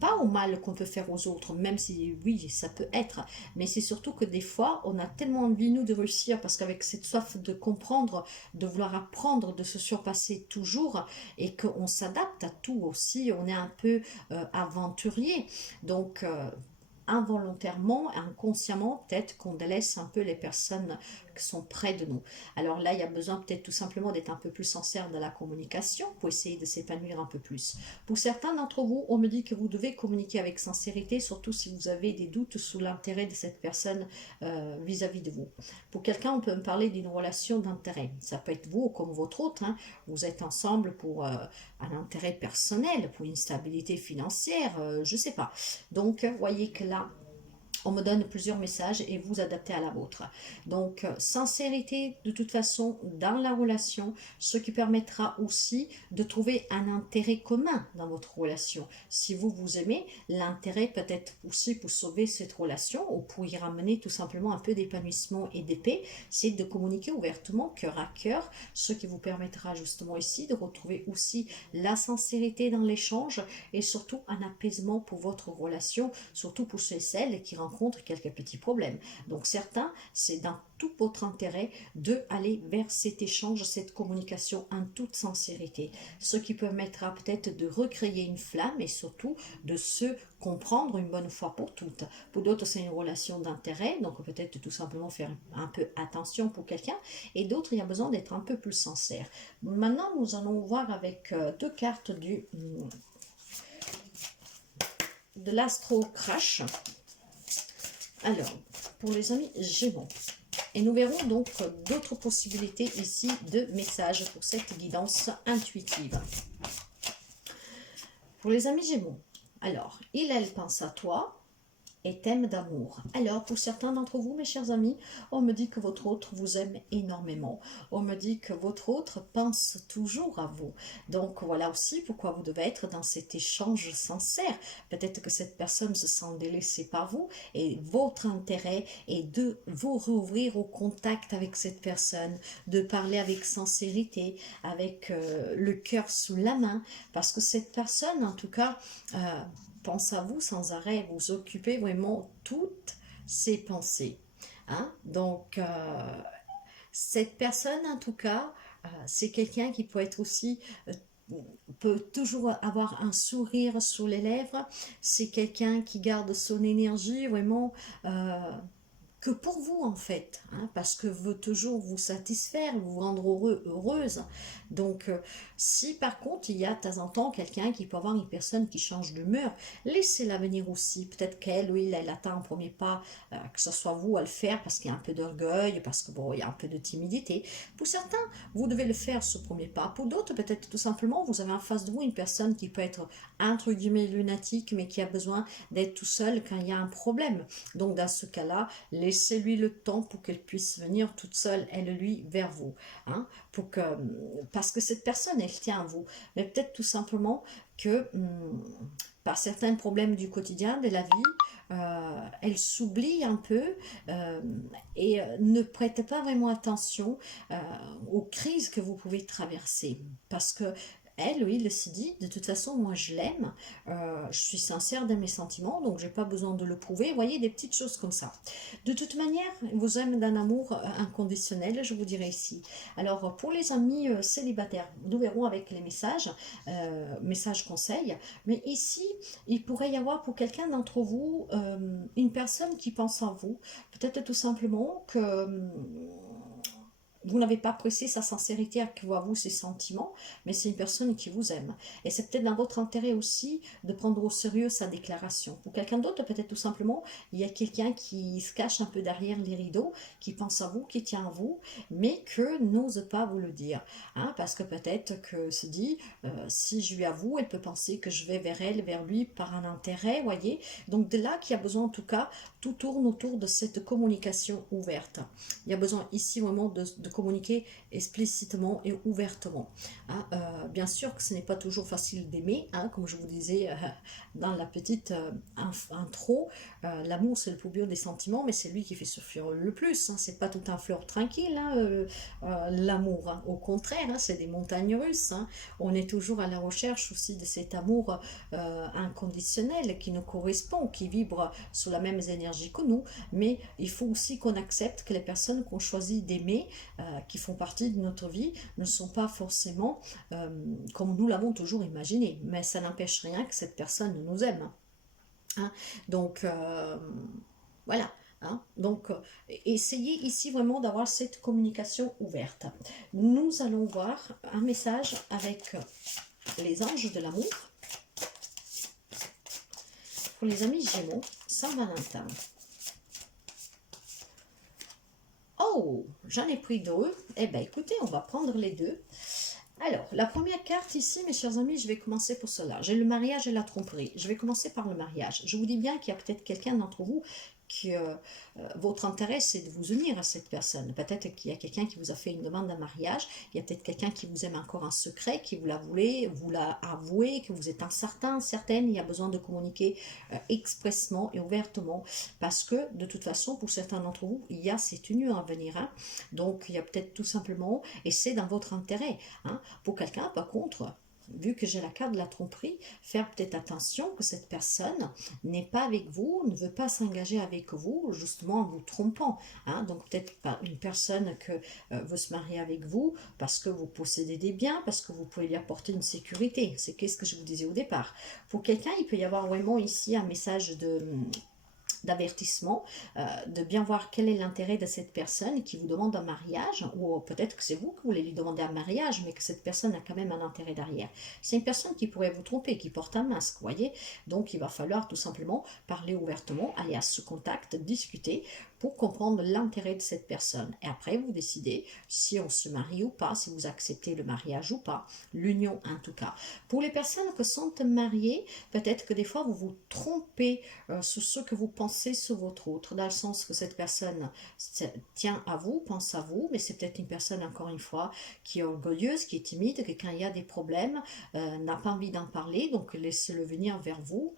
pas au mal qu'on peut faire aux autres, même si oui, ça peut être, mais c'est surtout que des fois, on a tellement envie, nous, de réussir, parce qu'avec cette soif de comprendre, de vouloir apprendre, de se surpasser toujours, et qu'on s'adapte à tout aussi, on est un peu aventurier, donc involontairement, inconsciemment, peut-être qu'on délaisse un peu les personnes qui sont près de nous. Alors là, il y a besoin peut-être tout simplement d'être un peu plus sincère dans la communication pour essayer de s'épanouir un peu plus. Pour certains d'entre vous, on me dit que vous devez communiquer avec sincérité, surtout si vous avez des doutes sur l'intérêt de cette personne vis-à-vis de vous. Pour quelqu'un, on peut me parler d'une relation d'intérêt. Ça peut être vous comme votre autre, hein. Vous êtes ensemble pour un intérêt personnel, pour une stabilité financière, je ne sais pas. Donc, voyez que là, on me donne plusieurs messages et vous adaptez à la vôtre. Donc, sincérité de toute façon dans la relation, ce qui permettra aussi de trouver un intérêt commun dans votre relation. Si vous vous aimez, l'intérêt peut être aussi pour sauver cette relation ou pour y ramener tout simplement un peu d'épanouissement et d'épée, c'est de communiquer ouvertement, cœur à cœur, ce qui vous permettra justement ici de retrouver aussi la sincérité dans l'échange et surtout un apaisement pour votre relation, surtout pour ceux et celles qui rencontrent quelques petits problèmes. Donc certains, c'est dans tout votre intérêt de aller vers cet échange, cette communication en toute sincérité, ce qui permettra peut-être de recréer une flamme et surtout de se comprendre une bonne fois pour toutes. Pour d'autres, c'est une relation d'intérêt, donc peut-être tout simplement faire un peu attention pour quelqu'un, et d'autres, il y a besoin d'être un peu plus sincère. Maintenant, nous allons voir avec deux cartes de l'Astro Crash. Alors, pour les amis Gémeaux, et nous verrons donc d'autres possibilités ici de messages pour cette guidance intuitive. Pour les amis Gémeaux, alors, elle pense à toi et t'aime d'amour. Alors, pour certains d'entre vous, mes chers amis, on me dit que votre autre vous aime énormément. On me dit que votre autre pense toujours à vous. Donc, voilà aussi pourquoi vous devez être dans cet échange sincère. Peut-être que cette personne se sent délaissée par vous et votre intérêt est de vous rouvrir au contact avec cette personne, de parler avec sincérité, avec le cœur sous la main, parce que cette personne, en tout cas, pense à vous sans arrêt, vous occupez vraiment toutes ses pensées. Hein? Donc, cette personne, en tout cas, c'est quelqu'un qui peut être aussi, peut toujours avoir un sourire sur les lèvres. C'est quelqu'un qui garde son énergie vraiment que pour vous en fait, hein, parce que veut toujours vous satisfaire, vous rendre heureux, heureuse. Donc si par contre il y a de temps en temps quelqu'un qui peut avoir une personne qui change d'humeur, laissez-la venir aussi. Peut-être qu'elle ou il, elle attend un premier pas, que ce soit vous à le faire parce qu'il y a un peu d'orgueil, parce que bon, il y a un peu de timidité. Pour certains, vous devez le faire ce premier pas. Pour d'autres, peut-être tout simplement, vous avez en face de vous une personne qui peut être entre guillemets lunatique, mais qui a besoin d'être tout seul quand il y a un problème. Donc dans ce cas-là, laissez-lui le temps pour qu'elle puisse venir toute seule, elle lui, vers vous. Hein, parce que cette personne, elle tient à vous. Mais peut-être tout simplement que par certains problèmes du quotidien, de la vie, elle s'oublie un peu et ne prête pas vraiment attention aux crises que vous pouvez traverser. Parce que elle ou il se dit, de toute façon, moi je l'aime, je suis sincère dans mes sentiments, donc j'ai pas besoin de le prouver. Vous voyez, des petites choses comme ça. De toute manière, il vous aime d'un amour inconditionnel, je vous dirais ici. Alors, pour les amis célibataires, nous verrons avec les messages conseils, mais ici, il pourrait y avoir pour quelqu'un d'entre vous une personne qui pense à vous, peut-être tout simplement que vous n'avez pas pressé sa sincérité à vous ses sentiments, mais c'est une personne qui vous aime. Et c'est peut-être dans votre intérêt aussi de prendre au sérieux sa déclaration. Pour quelqu'un d'autre, peut-être tout simplement, il y a quelqu'un qui se cache un peu derrière les rideaux, qui pense à vous, qui tient à vous, mais que n'ose pas vous le dire. Hein, parce que peut-être que se dit, si je lui avoue, elle peut penser que je vais vers elle, vers lui, par un intérêt, voyez. Donc de là qu'il y a besoin, en tout cas, tout tourne autour de cette communication ouverte. Il y a besoin ici vraiment de communiquer explicitement et ouvertement. Hein, bien sûr que ce n'est pas toujours facile d'aimer, hein, comme je vous disais dans la petite intro, l'amour c'est le plus pur des sentiments, mais c'est lui qui fait souffrir le plus. Hein, c'est pas tout un fleur tranquille, hein, l'amour. Hein. Au contraire, hein, c'est des montagnes russes. Hein. On est toujours à la recherche aussi de cet amour inconditionnel qui nous correspond, qui vibre sur la même énergie que nous, mais il faut aussi qu'on accepte que les personnes qu'on choisit d'aimer, qui font partie de notre vie, ne sont pas forcément comme nous l'avons toujours imaginé, mais ça n'empêche rien que cette personne nous aime. Hein. Donc, voilà. Hein. Donc, essayez ici vraiment d'avoir cette communication ouverte. Nous allons voir un message avec les anges de l'amour pour les amis Gémeaux, Saint-Valentin. Oh, j'en ai pris deux. Eh bien, écoutez, on va prendre les deux. Alors, la première carte ici, mes chers amis, je vais commencer pour cela. J'ai le mariage et la tromperie. Je vais commencer par le mariage. Je vous dis bien qu'il y a peut-être quelqu'un d'entre vous qui, votre intérêt, c'est de vous unir à cette personne. Peut-être qu'il y a quelqu'un qui vous a fait une demande de mariage. Il y a peut-être quelqu'un qui vous aime encore en secret, qui vous l'a avoué, que vous êtes incertain, certaine. Il y a besoin de communiquer expressement et ouvertement. Parce que, de toute façon, pour certains d'entre vous, il y a cette union à venir. Hein. Donc, il y a peut-être tout simplement, et c'est dans votre intérêt. Hein. Pour quelqu'un, par contre, vu que j'ai la carte de la tromperie, faire peut-être attention que cette personne n'est pas avec vous, ne veut pas s'engager avec vous, justement en vous trompant. Hein. Donc peut-être pas une personne que veut se marier avec vous parce que vous possédez des biens, parce que vous pouvez lui apporter une sécurité. C'est qu'est-ce que je vous disais au départ. Pour quelqu'un, il peut y avoir vraiment ici un message d'avertissement, de bien voir quel est l'intérêt de cette personne qui vous demande un mariage, ou peut-être que c'est vous qui voulez lui demander un mariage, mais que cette personne a quand même un intérêt derrière. C'est une personne qui pourrait vous tromper, qui porte un masque, vous voyez. Donc il va falloir tout simplement parler ouvertement, aller à ce contact, discuter, pour comprendre l'intérêt de cette personne. Et après, vous décidez si on se marie ou pas, si vous acceptez le mariage ou pas, l'union en tout cas. Pour les personnes qui sont mariées, peut-être que des fois vous vous trompez sur ce que vous pensez sur votre autre, dans le sens que cette personne tient à vous, pense à vous, mais c'est peut-être une personne, encore une fois, qui est orgueilleuse, qui est timide, que quand il y a des problèmes, n'a pas envie d'en parler, donc laissez-le venir vers vous,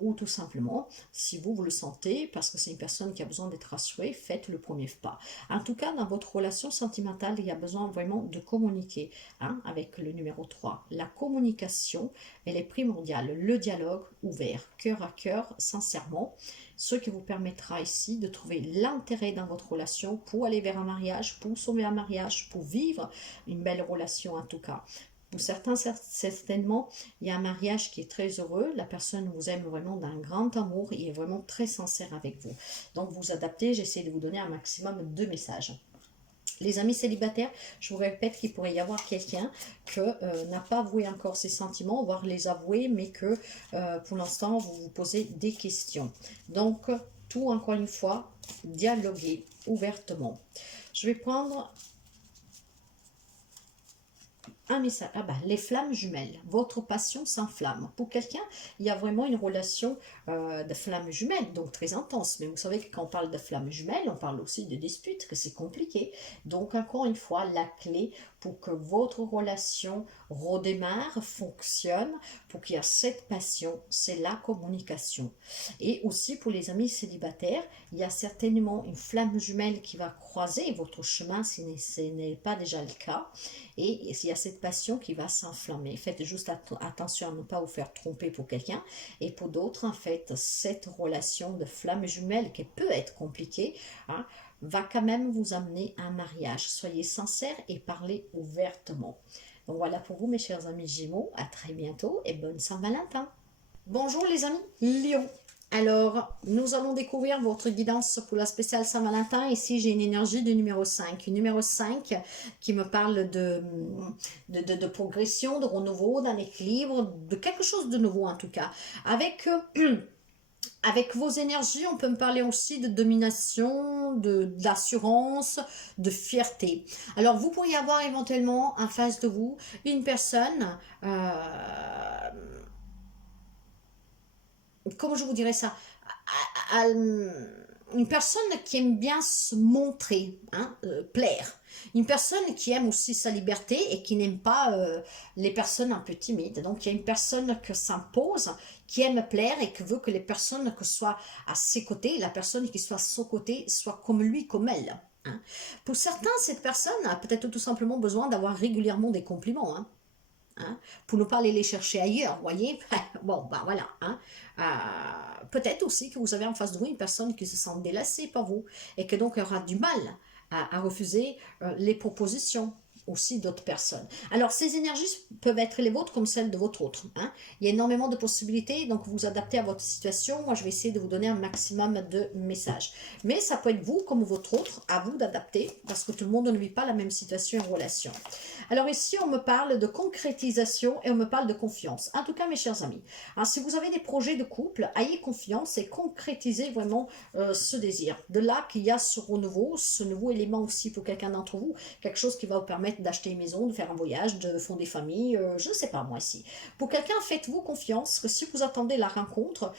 ou tout simplement, si vous le sentez, parce que c'est une personne qui a besoin d'être rassurée, faites le premier pas. En tout cas, dans votre relation sentimentale, il y a besoin vraiment de communiquer, hein, avec le numéro 3. La communication, elle est primordiale, le dialogue ouvert, cœur à cœur, sincèrement, ce qui vous permettra ici de trouver l'intérêt dans votre relation pour aller vers un mariage, pour sauver un mariage, pour vivre une belle relation en tout cas. Pour certains, certainement, il y a un mariage qui est très heureux. La personne vous aime vraiment d'un grand amour et est vraiment très sincère avec vous. Donc, vous adaptez. J'essaie de vous donner un maximum de messages. Les amis célibataires, je vous répète qu'il pourrait y avoir quelqu'un que n'a pas avoué encore ses sentiments, voire les avouer, mais que pour l'instant, vous vous posez des questions. Donc, tout encore une fois, dialoguer ouvertement. Je vais prendre un message. Ah bah, les flammes jumelles. Votre passion s'enflamme. Pour quelqu'un, il y a vraiment une relation de flammes jumelles, donc très intense. Mais vous savez que quand on parle de flammes jumelles, on parle aussi de disputes, que c'est compliqué. Donc, encore une fois, la clé pour que votre relation redémarre, fonctionne, pour qu'il y ait cette passion, c'est la communication. Et aussi pour les amis célibataires, il y a certainement une flamme jumelle qui va croiser votre chemin si ce n'est pas déjà le cas. Et il y a cette passion qui va s'enflammer. Faites juste attention à ne pas vous faire tromper pour quelqu'un. Et pour d'autres, en fait, cette relation de flamme jumelle qui peut être compliquée, hein, va quand même vous amener à un mariage. Soyez sincères et parlez ouvertement. Donc voilà pour vous mes chers amis Gémeaux, à très bientôt et bonne Saint-Valentin. Bonjour les amis Lion. Alors, nous allons découvrir votre guidance pour la spéciale Saint-Valentin. Ici, j'ai une énergie du numéro 5. Une numéro 5 qui me parle de progression, de renouveau, d'un équilibre, de quelque chose de nouveau en tout cas. Avec vos énergies, on peut me parler aussi de domination, d'assurance, de fierté. Alors, vous pourriez avoir éventuellement en face de vous une personne, comment je vous dirais ça, une personne qui aime bien se montrer, hein, plaire. Une personne qui aime aussi sa liberté et qui n'aime pas les personnes un peu timides. Donc, il y a une personne qui s'impose, qui aime plaire et qui veut que les personnes qui soient à ses côtés, la personne qui soit à son côté, soit comme lui, comme elle. Hein. Pour certains, cette personne a peut-être tout simplement besoin d'avoir régulièrement des compliments. Hein. Hein, pour ne pas aller les chercher ailleurs, voyez. Bon, ben voilà. Hein. Peut-être aussi que vous avez en face de vous une personne qui se sent délaissée par vous et que donc aura du mal à refuser les propositions aussi d'autres personnes. Alors, ces énergies peuvent être les vôtres comme celles de votre autre. Hein. Il y a énormément de possibilités, donc vous adaptez à votre situation. Moi, je vais essayer de vous donner un maximum de messages. Mais ça peut être vous comme votre autre, à vous d'adapter, parce que tout le monde ne vit pas la même situation en relation. Alors ici, on me parle de concrétisation et on me parle de confiance. En tout cas, mes chers amis, hein, si vous avez des projets de couple, ayez confiance et concrétisez vraiment ce désir. De là qu'il y a ce renouveau, ce nouveau élément aussi pour quelqu'un d'entre vous, quelque chose qui va vous permettre d'acheter une maison, de faire un voyage, de fonder famille, je ne sais pas moi ici. Pour quelqu'un, faites-vous confiance que si vous attendez la rencontre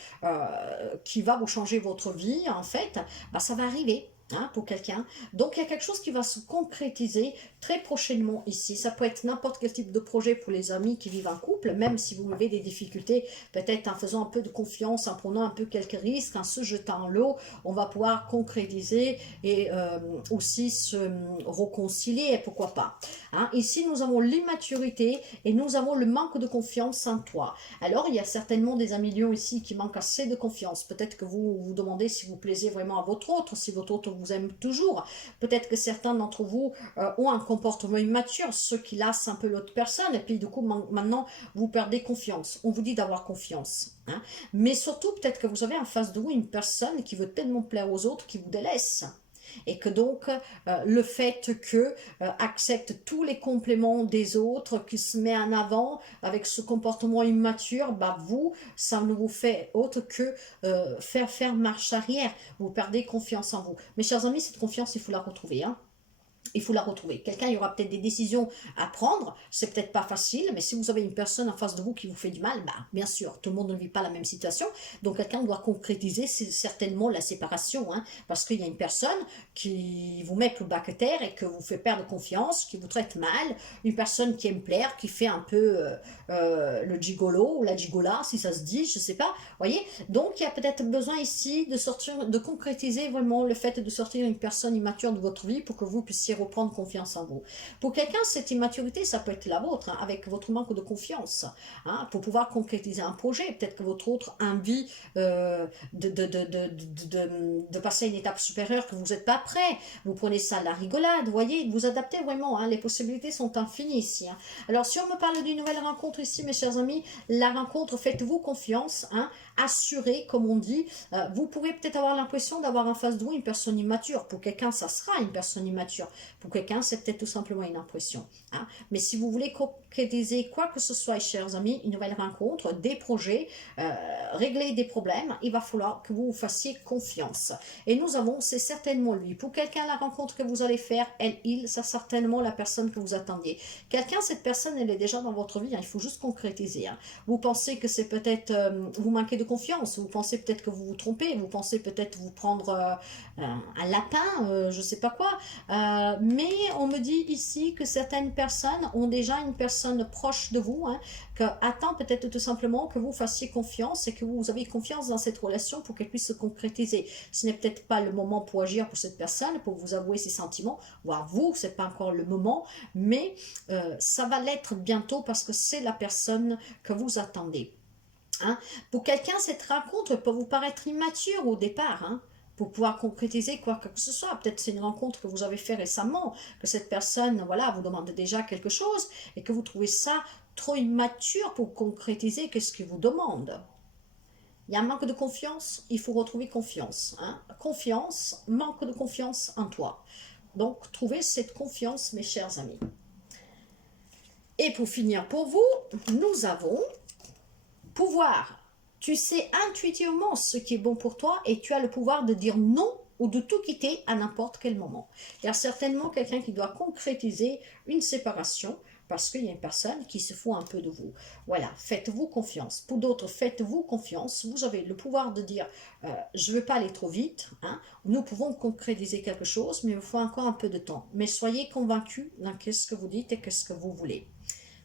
qui va vous changer votre vie, en fait, bah, ça va arriver. Hein, pour quelqu'un. Donc, il y a quelque chose qui va se concrétiser très prochainement ici. Ça peut être n'importe quel type de projet pour les amis qui vivent en couple, même si vous avez des difficultés, peut-être en faisant un peu de confiance, en prenant un peu quelques risques, en se jetant en l'eau, on va pouvoir concrétiser et aussi se réconcilier, pourquoi pas. Hein, ici, nous avons l'immaturité et nous avons le manque de confiance en toi. Alors, il y a certainement des amis lions ici qui manquent assez de confiance. Peut-être que vous vous demandez si vous plaisez vraiment à votre autre, si votre autre vous aime toujours. Peut-être que certains d'entre vous ont un comportement immature, ceux qui lassent un peu l'autre personne, et puis du coup, maintenant, vous perdez confiance. On vous dit d'avoir confiance. Hein. Mais surtout, peut-être que vous avez en face de vous une personne qui veut tellement plaire aux autres qui vous délaisse. Et que donc, le fait que accepte tous les compléments des autres, qui se met en avant avec ce comportement immature, bah vous, ça ne vous fait autre que faire marche arrière. Vous perdez confiance en vous. Mes chers amis, cette confiance, il faut la retrouver. Hein. Il faut la retrouver. Quelqu'un, il y aura peut-être des décisions à prendre, c'est peut-être pas facile, mais si vous avez une personne en face de vous qui vous fait du mal, bah, bien sûr, tout le monde ne vit pas la même situation, donc quelqu'un doit concrétiser certainement la séparation, hein, parce qu'il y a une personne qui vous met plus bas que terre et que vous fait perdre confiance, qui vous traite mal, une personne qui aime plaire, qui fait un peu le gigolo ou la gigola, si ça se dit, je sais pas, voyez, donc il y a peut-être besoin ici de sortir, de concrétiser vraiment le fait de sortir une personne immature de votre vie pour que vous puissiez reprendre confiance en vous. Pour quelqu'un, cette immaturité, ça peut être la vôtre, hein, avec votre manque de confiance, hein, pour pouvoir concrétiser un projet. Peut-être que votre autre a envie de passer à une étape supérieure, que vous n'êtes pas prêt. Vous prenez ça à la rigolade, vous voyez, vous adaptez vraiment, hein, les possibilités sont infinies ici. Hein. Alors, si on me parle d'une nouvelle rencontre ici, mes chers amis, la rencontre, faites-vous confiance, hein, assurez, comme on dit, vous pourrez peut-être avoir l'impression d'avoir en face de vous une personne immature. Pour quelqu'un, ça sera une personne immature. Pour quelqu'un, c'est peut-être tout simplement une impression. Hein. Mais si vous voulez concrétiser quoi que ce soit, chers amis, une nouvelle rencontre, des projets, régler des problèmes, il va falloir que vous vous fassiez confiance. Et nous avons, c'est certainement lui. Pour quelqu'un, la rencontre que vous allez faire, elle, il, c'est certainement la personne que vous attendiez. Quelqu'un, cette personne, elle est déjà dans votre vie, hein, il faut juste concrétiser. Hein. Vous pensez que c'est peut-être, vous manquez de confiance, vous pensez peut-être que vous vous trompez, vous pensez peut-être vous prendre un lapin, je ne sais pas quoi, Mais on me dit ici que certaines personnes ont déjà une personne proche de vous, hein, qui attend peut-être tout simplement que vous fassiez confiance et que vous avez confiance dans cette relation pour qu'elle puisse se concrétiser. Ce n'est peut-être pas le moment pour agir pour cette personne, pour vous avouer ses sentiments, voire vous, c'est pas encore le moment, mais ça va l'être bientôt parce que c'est la personne que vous attendez. Hein. Pour quelqu'un, cette rencontre peut vous paraître immature au départ, hein, pour pouvoir concrétiser quoi que ce soit. Peut-être c'est une rencontre que vous avez fait récemment, que cette personne, voilà, vous demande déjà quelque chose et que vous trouvez ça trop immature pour concrétiser qu'est-ce qu'il vous demande. Il y a un manque de confiance, il faut retrouver confiance. Hein. Confiance, manque de confiance en toi. Donc, trouvez cette confiance, mes chers amis. Et pour finir pour vous, nous avons pouvoir. Tu sais intuitivement ce qui est bon pour toi et tu as le pouvoir de dire non ou de tout quitter à n'importe quel moment. Il y a certainement quelqu'un qui doit concrétiser une séparation parce qu'il y a une personne qui se fout un peu de vous. Voilà, faites-vous confiance. Pour d'autres, faites-vous confiance. Vous avez le pouvoir de dire je ne veux pas aller trop vite. Hein. Nous pouvons concrétiser quelque chose, mais il vous faut encore un peu de temps. Mais soyez convaincus dans ce que vous dites et ce que vous voulez.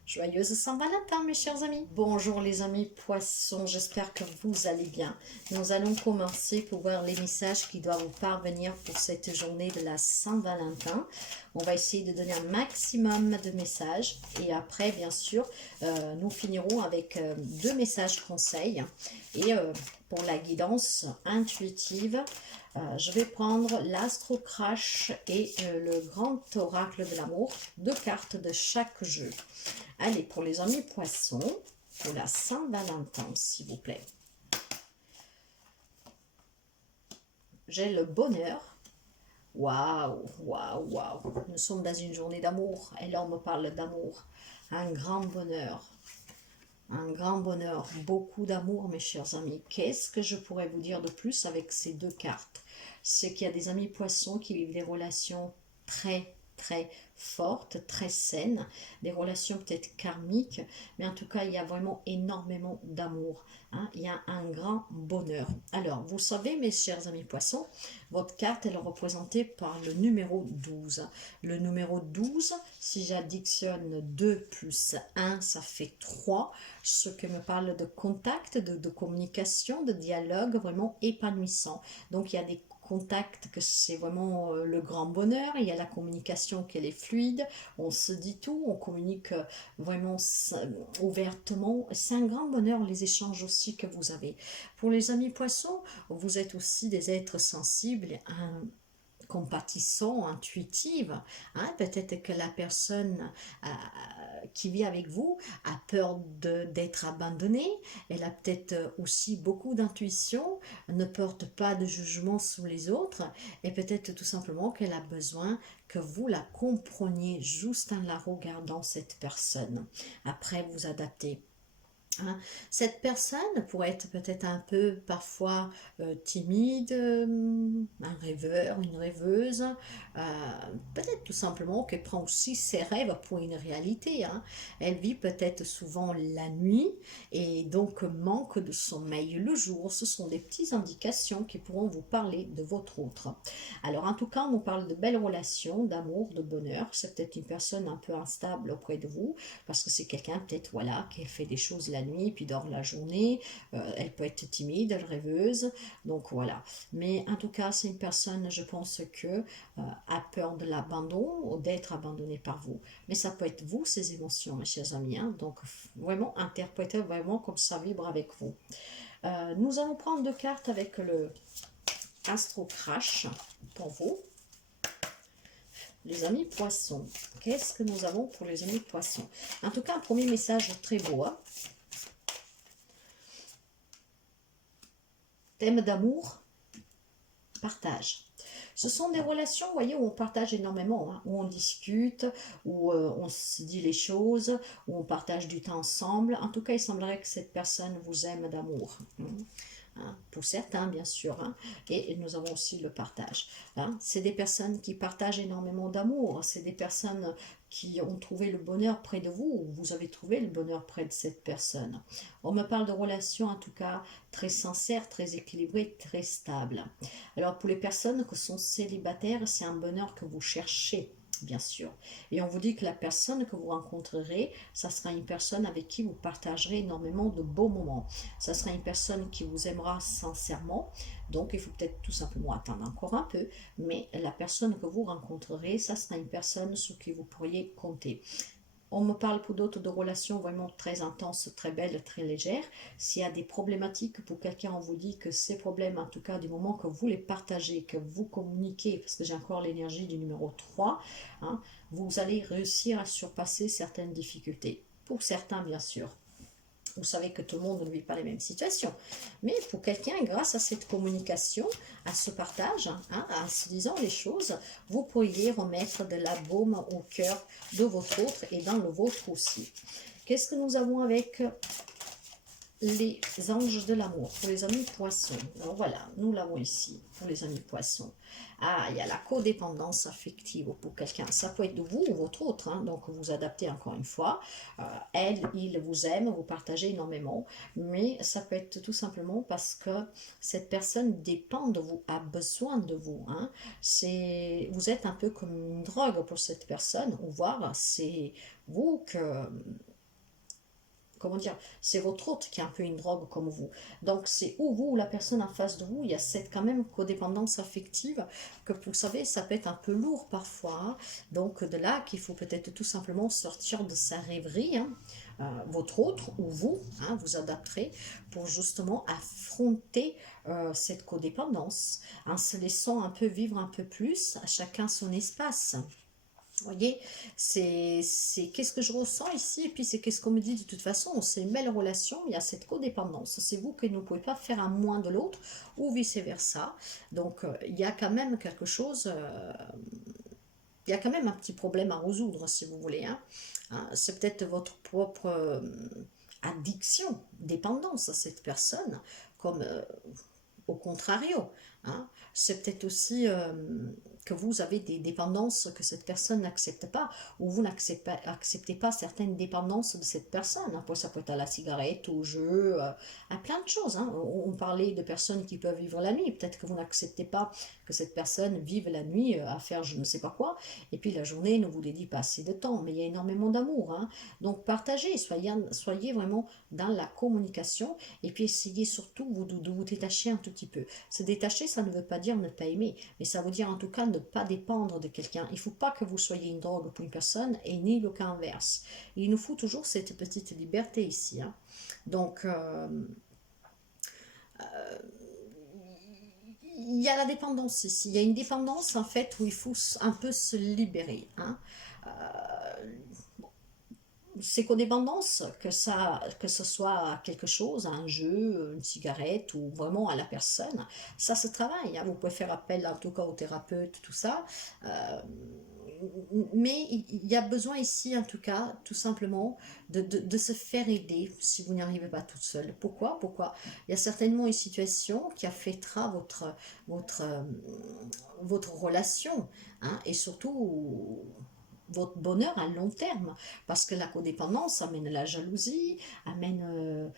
Joyeuse Saint-Valentin, mes chers amis. Bonjour les amis poissons, j'espère que vous allez bien. Nous allons commencer pour voir les messages qui doivent vous parvenir pour cette journée de la Saint-Valentin. On va essayer de donner un maximum de messages et après, bien sûr, nous finirons avec 2 messages conseils. Et pour la guidance intuitive, je vais prendre l'Astro Crash et le Grand Oracle de l'amour, 2 cartes de chaque jeu. Allez, pour les amis poissons, pour la Saint-Valentin, s'il vous plaît. J'ai le bonheur. Waouh, waouh, waouh. Nous sommes dans une journée d'amour et là on me parle d'amour. Un grand bonheur. Un grand bonheur, beaucoup d'amour, mes chers amis. Qu'est-ce que je pourrais vous dire de plus avec ces 2 cartes? C'est qu'il y a des amis poissons qui vivent des relations très fortes, très saines, des relations peut-être karmiques, mais en tout cas, il y a vraiment énormément d'amour. Hein? Il y a un grand bonheur. Alors, vous savez, mes chers amis poissons, votre carte, elle est représentée par le numéro 12. Le numéro 12, si j'additionne 2 plus 1, ça fait 3, ce qui me parle de contact, de communication, de dialogue vraiment épanouissant. Donc, il y a des contact, que c'est vraiment le grand bonheur. Il y a la communication qui est fluide, on se dit tout, on communique vraiment ouvertement. C'est un grand bonheur les échanges aussi que vous avez. Pour les amis poissons, vous êtes aussi des êtres sensibles, compatissants, intuitives. Hein? Peut-être que la personne qui vit avec vous a peur d'être abandonnée. Elle a peut-être aussi beaucoup d'intuition, ne porte pas de jugement sur les autres et peut-être tout simplement qu'elle a besoin que vous la compreniez juste en la regardant, cette personne. Après, vous adaptez. Hein. Cette personne pourrait être peut-être un peu parfois timide, un rêveur, une rêveuse, peut-être tout simplement qu'elle prend aussi ses rêves pour une réalité. Hein. Elle vit peut-être souvent la nuit et donc manque de sommeil le jour. Ce sont des petites indications qui pourront vous parler de votre autre. Alors en tout cas, on nous parle de belles relations, d'amour, de bonheur. C'est peut-être une personne un peu instable auprès de vous parce que c'est quelqu'un peut-être voilà qui fait des choses la nuit puis dort la journée, elle peut être timide, rêveuse, donc voilà. Mais en tout cas, c'est une personne, je pense que a peur de l'abandon ou d'être abandonnée par vous. Mais ça peut être vous, ces émotions, mes chers amis. Hein, donc vraiment interprétez vraiment comme ça vibre avec vous. Nous allons prendre 2 cartes avec le Astro Crash pour vous. Les amis poissons, qu'est-ce que nous avons pour les amis poissons? En tout cas, un premier message très beau. Hein. Thème d'amour, partage. Ce sont des relations, vous voyez, où on partage énormément, hein, où on discute, où on se dit les choses, où on partage du temps ensemble. En tout cas, il semblerait que cette personne vous aime d'amour. Hein, pour certains, bien sûr. Hein, et nous avons aussi le partage. Hein. C'est des personnes qui partagent énormément d'amour. C'est des personnes qui ont trouvé le bonheur près de vous, ou vous avez trouvé le bonheur près de cette personne. On me parle de relations, en tout cas, très sincères, très équilibrées, très stables. Alors, pour les personnes qui sont célibataires, c'est un bonheur que vous cherchez. bien sûr. Et on vous dit que la personne que vous rencontrerez, ça sera une personne avec qui vous partagerez énormément de beaux moments. Ça sera une personne qui vous aimera sincèrement. Donc, il faut peut-être tout simplement attendre encore un peu. Mais la personne que vous rencontrerez, ça sera une personne sur qui vous pourriez compter. On me parle pour d'autres de relations vraiment très intenses, très belles, très légères. S'il y a des problématiques pour quelqu'un, on vous dit que ces problèmes, en tout cas du moment que vous les partagez, que vous communiquez, parce que j'ai encore l'énergie du numéro 3, hein, vous allez réussir à surpasser certaines difficultés. Pour certains, bien sûr. Vous savez que tout le monde ne vit pas les mêmes situations. Mais pour quelqu'un, grâce à cette communication, à ce partage, hein, en se disant les choses, vous pourriez remettre de la baume au cœur de votre autre et dans le vôtre aussi. Qu'est-ce que nous avons avec les anges de l'amour pour les amis poissons? Alors voilà, nous l'avons ici pour les amis poissons. Ah, il y a la codépendance affective pour quelqu'un. Ça peut être vous ou votre autre, hein, donc vous adaptez encore une fois. Elle, il vous aime, vous partagez énormément, mais ça peut être tout simplement parce que cette personne dépend de vous, a besoin de vous. Hein. Vous êtes un peu comme une drogue pour cette personne, ou voire c'est vous que comment dire, c'est votre hôte qui est un peu une drogue comme vous. Donc c'est ou vous ou la personne en face de vous, il y a cette quand même codépendance affective que vous savez, ça peut être un peu lourd parfois. Hein. Donc de là qu'il faut peut-être tout simplement sortir de sa rêverie, hein, votre autre ou vous, hein, vous adapterez pour justement affronter cette codépendance en se laissant un peu vivre un peu plus, à chacun son espace. Vous voyez, c'est qu'est-ce que je ressens ici, et puis c'est qu'est-ce qu'on me dit de toute façon, c'est une belle relation, il y a cette codépendance, c'est vous qui ne pouvez pas faire un moins de l'autre, ou vice-versa, donc il y a quand même quelque chose, il y a quand même un petit problème à résoudre, si vous voulez, hein. Hein, c'est peut-être votre propre addiction, dépendance à cette personne, comme au contrario, hein. C'est peut-être aussi que vous avez des dépendances que cette personne n'accepte pas, ou vous n'acceptez pas certaines dépendances de cette personne. Après, ça peut être à la cigarette, au jeu, à plein de choses. Hein. On parlait de personnes qui peuvent vivre la nuit. Peut-être que vous n'acceptez pas que cette personne vive la nuit à faire je ne sais pas quoi, et puis la journée ne vous dédie pas assez de temps. Mais il y a énormément d'amour. Hein. Donc partagez, soyez vraiment dans la communication, et puis essayez surtout de vous détacher un tout petit peu. Se détacher, ça ne veut pas dire ne pas aimer, mais ça veut dire en tout cas ne pas dépendre de quelqu'un. Il ne faut pas que vous soyez une drogue pour une personne et ni le cas inverse. Il nous faut toujours cette petite liberté ici. Hein. Donc, il y a la dépendance ici. Il y a une dépendance en fait où il faut un peu se libérer. Hein. C'est codépendance, que ce soit quelque chose, un jeu, une cigarette ou vraiment à la personne, ça se travaille. Hein. Vous pouvez faire appel en tout cas au thérapeute, tout ça. Euh, mais il y a besoin ici, en tout cas, tout simplement, de se faire aider si vous n'y arrivez pas toute seule. Pourquoi? Il y a certainement une situation qui affectera votre, euh, votre relation, hein, et surtout votre bonheur à long terme, parce que la codépendance amène la jalousie, amène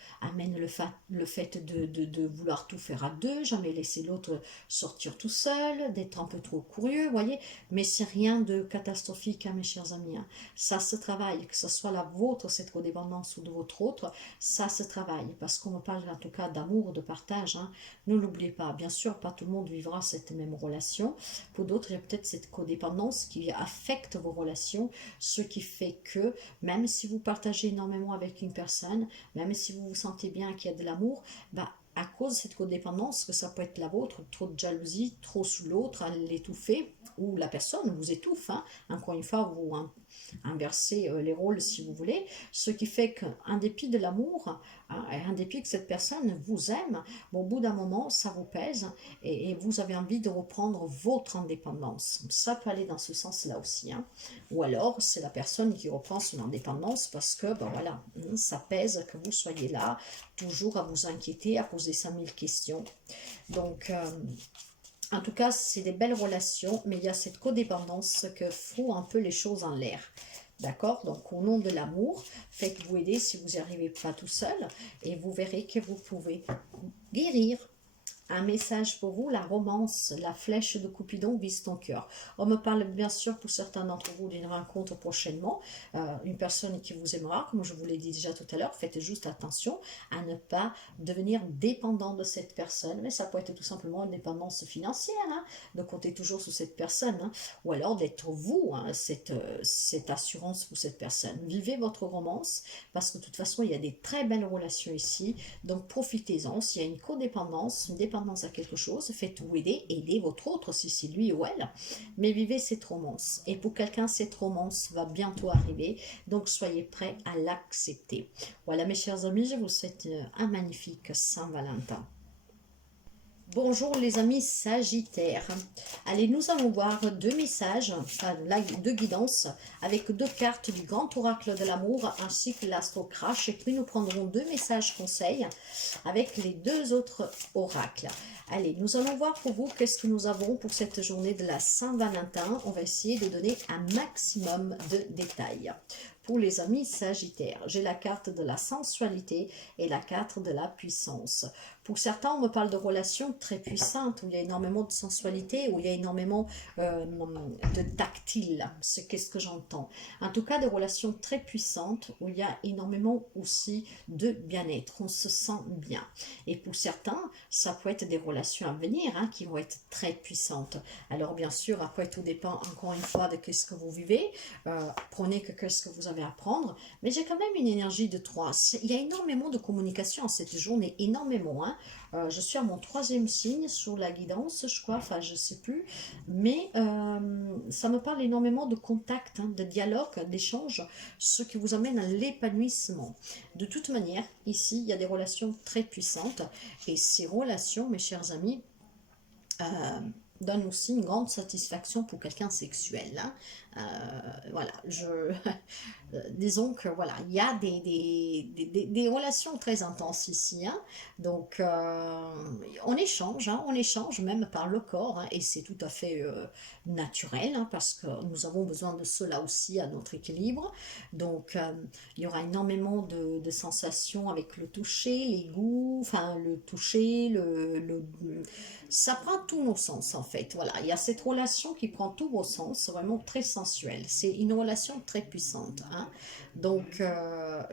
le fait de vouloir tout faire à deux, jamais laisser l'autre sortir tout seul, d'être un peu trop curieux, vous voyez, mais c'est rien de catastrophique, hein, mes chers amis, hein. Ça se travaille, que ce soit la vôtre, cette codépendance, ou de votre autre, ça se travaille, parce qu'on me parle en tout cas d'amour, de partage, hein. Ne l'oubliez pas, bien sûr, pas tout le monde vivra cette même relation, pour d'autres, il y a peut-être cette codépendance qui affecte vos relations, ce qui fait que même si vous partagez énormément avec une personne, même si vous vous sentez bien qu'il y a de l'amour, bah, à cause de cette codépendance, que ça peut être la vôtre, trop de jalousie, trop sous l'autre, à l'étouffer, ou la personne vous étouffe, hein. Encore une fois, vous inversez les rôles si vous voulez, ce qui fait qu'en dépit de l'amour, hein, en dépit que cette personne vous aime, bon, au bout d'un moment, ça vous pèse, et vous avez envie de reprendre votre indépendance. Ça peut aller dans ce sens-là aussi, hein. Ou alors, c'est la personne qui reprend son indépendance parce que, ben voilà, ça pèse que vous soyez là, toujours à vous inquiéter, à poser 5000 questions. Donc, en tout cas, c'est des belles relations, mais il y a cette codépendance que fout un peu les choses en l'air. D'accord? Donc, au nom de l'amour, faites-vous aider si vous n'y arrivez pas tout seul, et vous verrez que vous pouvez guérir. un message pour vous, la romance, la flèche de Cupidon vise ton cœur. On me parle bien sûr pour certains d'entre vous d'une rencontre prochainement, une personne qui vous aimera, comme je vous l'ai dit déjà tout à l'heure. Faites juste attention à ne pas devenir dépendant de cette personne, mais ça peut être tout simplement une dépendance financière, hein, de compter toujours sur cette personne, hein, ou alors d'être vous, hein, cette assurance pour cette personne. Vivez votre romance, parce que de toute façon, il y a des très belles relations ici, donc profitez-en. S'il y a une codépendance, une dépendance à quelque chose, faites-vous aider, aidez votre autre si c'est lui ou elle, mais vivez cette romance. Et pour quelqu'un, cette romance va bientôt arriver, donc soyez prêts à l'accepter. Voilà mes chers amis, je vous souhaite un magnifique Saint-Valentin. Bonjour les amis Sagittaires. Allez, nous allons voir deux messages, enfin deux guidances avec deux cartes du grand oracle de l'amour ainsi que l'astro crash, et puis nous prendrons deux messages conseils avec les deux autres oracles. Allez, nous allons voir pour vous qu'est-ce que nous avons pour cette journée de la Saint-Valentin. On va essayer de donner un maximum de détails. Pour les amis Sagittaires, j'ai la carte de la sensualité et la carte de la puissance. Pour certains, on me parle de relations très puissantes, où il y a énormément de sensualité, où il y a énormément de tactile. C'est qu'est-ce que j'entends. En tout cas, des relations très puissantes, où il y a énormément aussi de bien-être. On se sent bien. Et pour certains, ça peut être des relations à venir, hein, qui vont être très puissantes. Alors bien sûr, après, tout dépend encore une fois de qu'est-ce que vous vivez. Prenez que qu'est-ce que vous avez à prendre. Mais j'ai quand même une énergie de 3. Il y a énormément de communication en cette journée, énormément, hein. Je suis à mon 3e signe sur la guidance, je crois, enfin je sais plus, mais ça me parle énormément de contact, hein, de dialogue, d'échange, ce qui vous amène à l'épanouissement. De toute manière, ici, il y a des relations très puissantes, et ces relations, mes chers amis, donne aussi une grande satisfaction pour quelqu'un sexuel, hein. Voilà, disons que voilà, il y a des relations très intenses ici, hein. Donc on échange, hein, on échange même par le corps, hein, et c'est tout à fait naturel, hein, parce que nous avons besoin de cela aussi à notre équilibre. Donc il y aura énormément de sensations avec le toucher, les goûts, enfin le toucher, ça prend tous nos sens en fait. Voilà, il y a cette relation qui prend tous vos sens, vraiment très sensuelle. C'est une relation très puissante, hein. Donc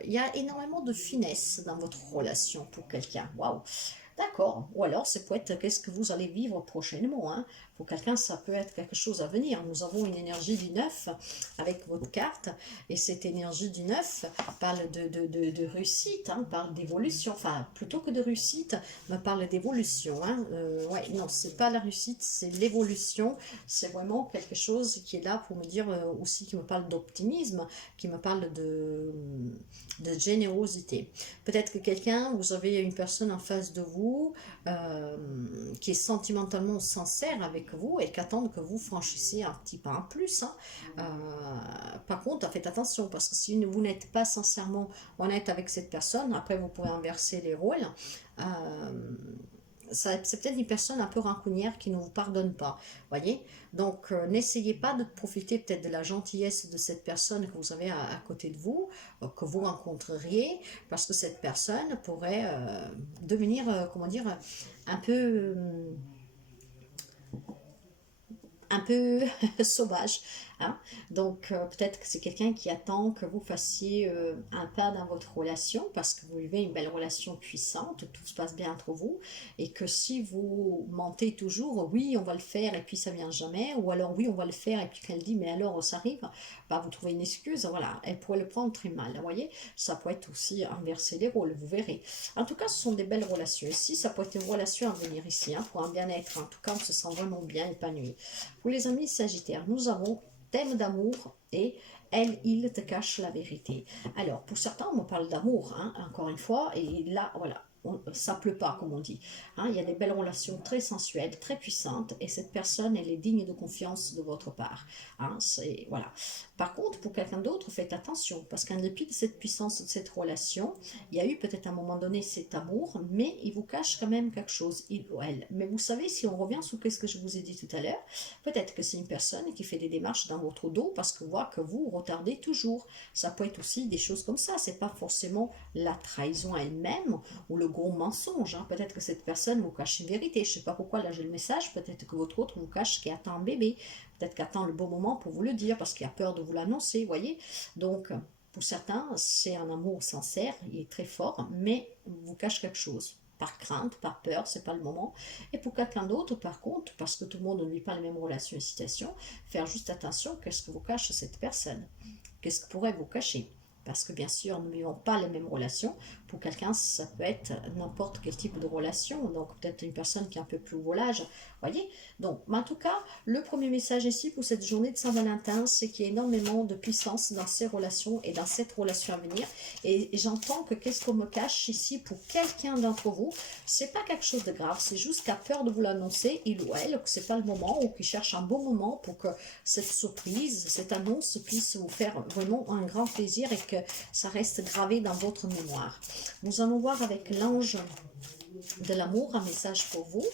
il y a énormément de finesse dans votre relation pour quelqu'un. Waouh! D'accord. Ou alors, c'est peut être qu'est-ce que vous allez vivre prochainement, hein. Pour quelqu'un, ça peut être quelque chose à venir. Nous avons une énergie du 9 avec votre carte. Et cette énergie du 9 parle de réussite, hein, parle d'évolution. Enfin, plutôt que de réussite, me parle d'évolution, hein. Ouais, non, c'est pas la réussite, c'est l'évolution. C'est vraiment quelque chose qui est là pour me dire aussi, qui me parle d'optimisme, qui me parle de générosité. Peut-être que quelqu'un, vous avez une personne en face de vous qui est sentimentalement sincère avec vous et qui attend que vous franchissiez un petit pas en plus, hein. Par contre, faites attention, parce que si vous n'êtes pas sincèrement honnête avec cette personne, après vous pourrez inverser les rôles. Euh, c'est peut-être une personne un peu rancunière qui ne vous pardonne pas, voyez. Donc n'essayez pas de profiter peut-être de la gentillesse de cette personne que vous avez à côté de vous, que vous rencontreriez, parce que cette personne pourrait devenir, comment dire, un peu un peu sauvage, hein. Donc peut-être que c'est quelqu'un qui attend que vous fassiez un pas dans votre relation, parce que vous vivez une belle relation puissante, tout se passe bien entre vous, et que si vous mentez toujours, oui on va le faire et puis ça vient jamais, ou alors oui on va le faire et puis qu'elle dit mais alors ça arrive, bah, vous trouvez une excuse, voilà, elle pourrait le prendre très mal, vous voyez. Ça peut être aussi inverser les rôles, vous verrez. En tout cas, ce sont des belles relations ici, ça peut être une relation à venir ici, hein, pour un bien-être. En tout cas, on se sent vraiment bien épanoui. Pour les amis Sagittaires, nous avons thème d'amour et elle, il te cache la vérité. Alors, pour certains, on me parle d'amour, hein, encore une fois, et là, voilà, ça pleut pas, comme on dit, hein. Il y a des belles relations très sensuelles, très puissantes, et cette personne, elle est digne de confiance de votre part, hein, voilà. Par contre, pour quelqu'un d'autre, faites attention, parce qu'en dépit de cette puissance, de cette relation, il y a eu peut-être à un moment donné cet amour, mais il vous cache quand même quelque chose, il ou elle. Mais vous savez, si on revient sur ce que je vous ai dit tout à l'heure, peut-être que c'est une personne qui fait des démarches dans votre dos, parce que voit que vous retardez toujours. Ça peut être aussi des choses comme ça, c'est pas forcément la trahison elle-même, ou le gros mensonge. Hein. Peut-être que cette personne vous cache une vérité. Je ne sais pas pourquoi, là j'ai le message. Peut-être que votre autre vous cache qu'il attend un bébé. Peut-être qu'il attend le bon moment pour vous le dire parce qu'il a peur de vous l'annoncer, voyez. Donc, pour certains, c'est un amour sincère, il est très fort, mais vous cache quelque chose. Par crainte, par peur, c'est pas le moment. Et pour quelqu'un d'autre, par contre, parce que tout le monde ne vit pas les mêmes relations et situations, faire juste attention, qu'est-ce que vous cache cette personne? Qu'est-ce que pourrait vous cacher? Parce que bien sûr, nous ne vivons pas les mêmes relations. Pour quelqu'un, ça peut être n'importe quel type de relation. Donc peut-être une personne qui est un peu plus au volage. Voyez. Donc, mais en tout cas, le premier message ici pour cette journée de Saint-Valentin, c'est qu'il y a énormément de puissance dans ces relations et dans cette relation à venir. Et j'entends que qu'est-ce qu'on me cache ici pour quelqu'un d'entre vous, c'est pas quelque chose de grave. C'est juste qu'il a peur de vous l'annoncer, il ou elle, que c'est pas le moment ou qu'il cherche un bon moment pour que cette surprise, cette annonce puisse vous faire vraiment un grand plaisir et que ça reste gravé dans votre mémoire. Nous allons voir avec l'ange de l'amour un message pour vous.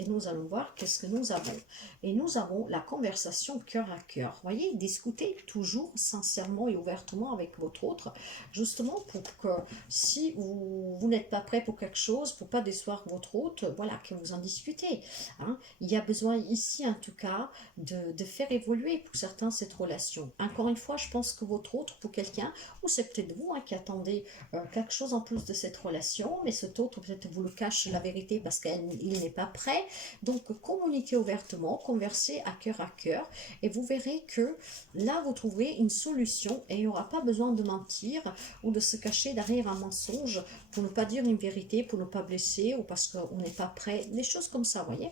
Et nous allons voir qu'est-ce que nous avons. Et nous avons la conversation cœur à cœur. Voyez, discutez toujours sincèrement et ouvertement avec votre autre, justement pour que si vous n'êtes pas prêt pour quelque chose, pour pas décevoir votre autre, voilà, que vous en discutez. Hein. Il y a besoin ici, en tout cas, de faire évoluer pour certains cette relation. Encore une fois, je pense que votre autre, pour quelqu'un, ou c'est peut-être vous hein, qui attendez quelque chose en plus de cette relation, mais cet autre peut-être vous le cache la vérité parce qu'il n'est pas prêt. Donc, communiquez ouvertement, conversez à cœur et vous verrez que là, vous trouverez une solution et il n'y aura pas besoin de mentir ou de se cacher derrière un mensonge pour ne pas dire une vérité, pour ne pas blesser ou parce qu'on n'est pas prêt, des choses comme ça, vous voyez.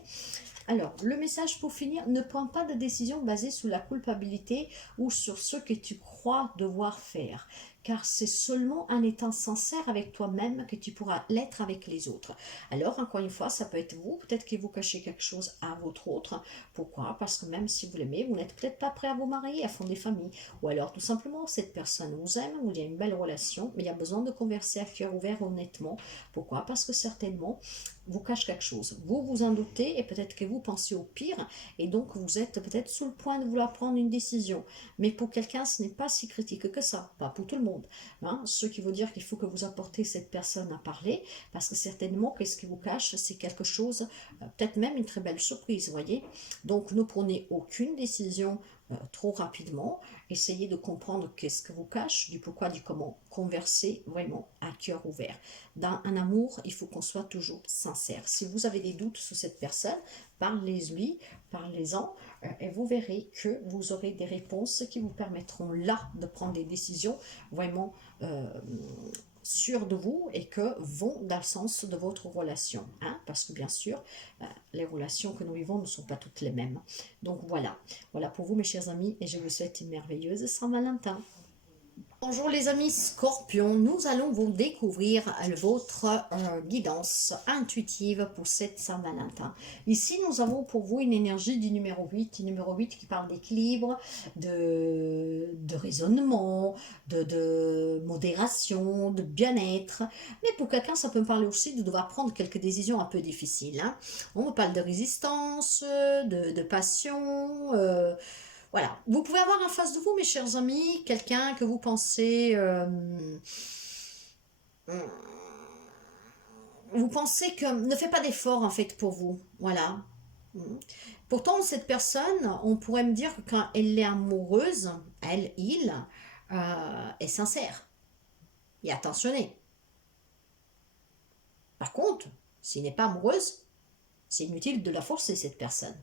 Alors, le message pour finir, ne prends pas de décision basée sur la culpabilité ou sur ce que tu crois devoir faire. Car c'est seulement en étant sincère avec toi-même que tu pourras l'être avec les autres. Alors, encore une fois, ça peut être vous, peut-être que vous cachez quelque chose à votre autre. Pourquoi? Parce que même si vous l'aimez, vous n'êtes peut-être pas prêt à vous marier, à fonder famille. Ou alors, tout simplement, cette personne vous aime, ou il y a une belle relation, mais il y a besoin de converser à cœur ouvert honnêtement. Pourquoi? Parce que certainement, vous cache quelque chose. Vous vous en doutez et peut-être que vous pensez au pire et donc vous êtes peut-être sur le point de vouloir prendre une décision. Mais pour quelqu'un, ce n'est pas si critique que ça, pas pour tout le monde. Hein. Ce qui veut dire qu'il faut que vous apportez cette personne à parler parce que certainement, qu'est-ce qui vous cache, c'est quelque chose, peut-être même une très belle surprise, vous voyez. Donc ne prenez aucune décision trop rapidement, essayez de comprendre qu'est-ce que vous cache, du pourquoi, du comment, conversez vraiment à cœur ouvert. Dans un amour, il faut qu'on soit toujours sincère. Si vous avez des doutes sur cette personne, parlez-lui, parlez-en, et vous verrez que vous aurez des réponses qui vous permettront là de prendre des décisions vraiment sûres de vous et que vont dans le sens de votre relation. Hein? Parce que bien sûr, les relations que nous vivons ne sont pas toutes les mêmes. Donc voilà, voilà pour vous mes chers amis et je vous souhaite une merveilleuse Saint-Valentin. Bonjour les amis Scorpions, nous allons vous découvrir votre guidance intuitive pour cette Saint-Valentin. Ici, nous avons pour vous une énergie du numéro 8 qui parle d'équilibre, de raisonnement, de modération, de bien-être. Mais pour quelqu'un, ça peut me parler aussi de devoir prendre quelques décisions un peu difficiles. Hein. On parle de résistance, de passion... voilà, vous pouvez avoir en face de vous, mes chers amis, quelqu'un que vous pensez... vous pensez que ne fait pas d'effort en fait pour vous. Voilà. Pourtant, cette personne, on pourrait me dire que quand elle est amoureuse, elle, il, est sincère et attentionnée. Par contre, s'il n'est pas amoureuse, c'est inutile de la forcer, cette personne.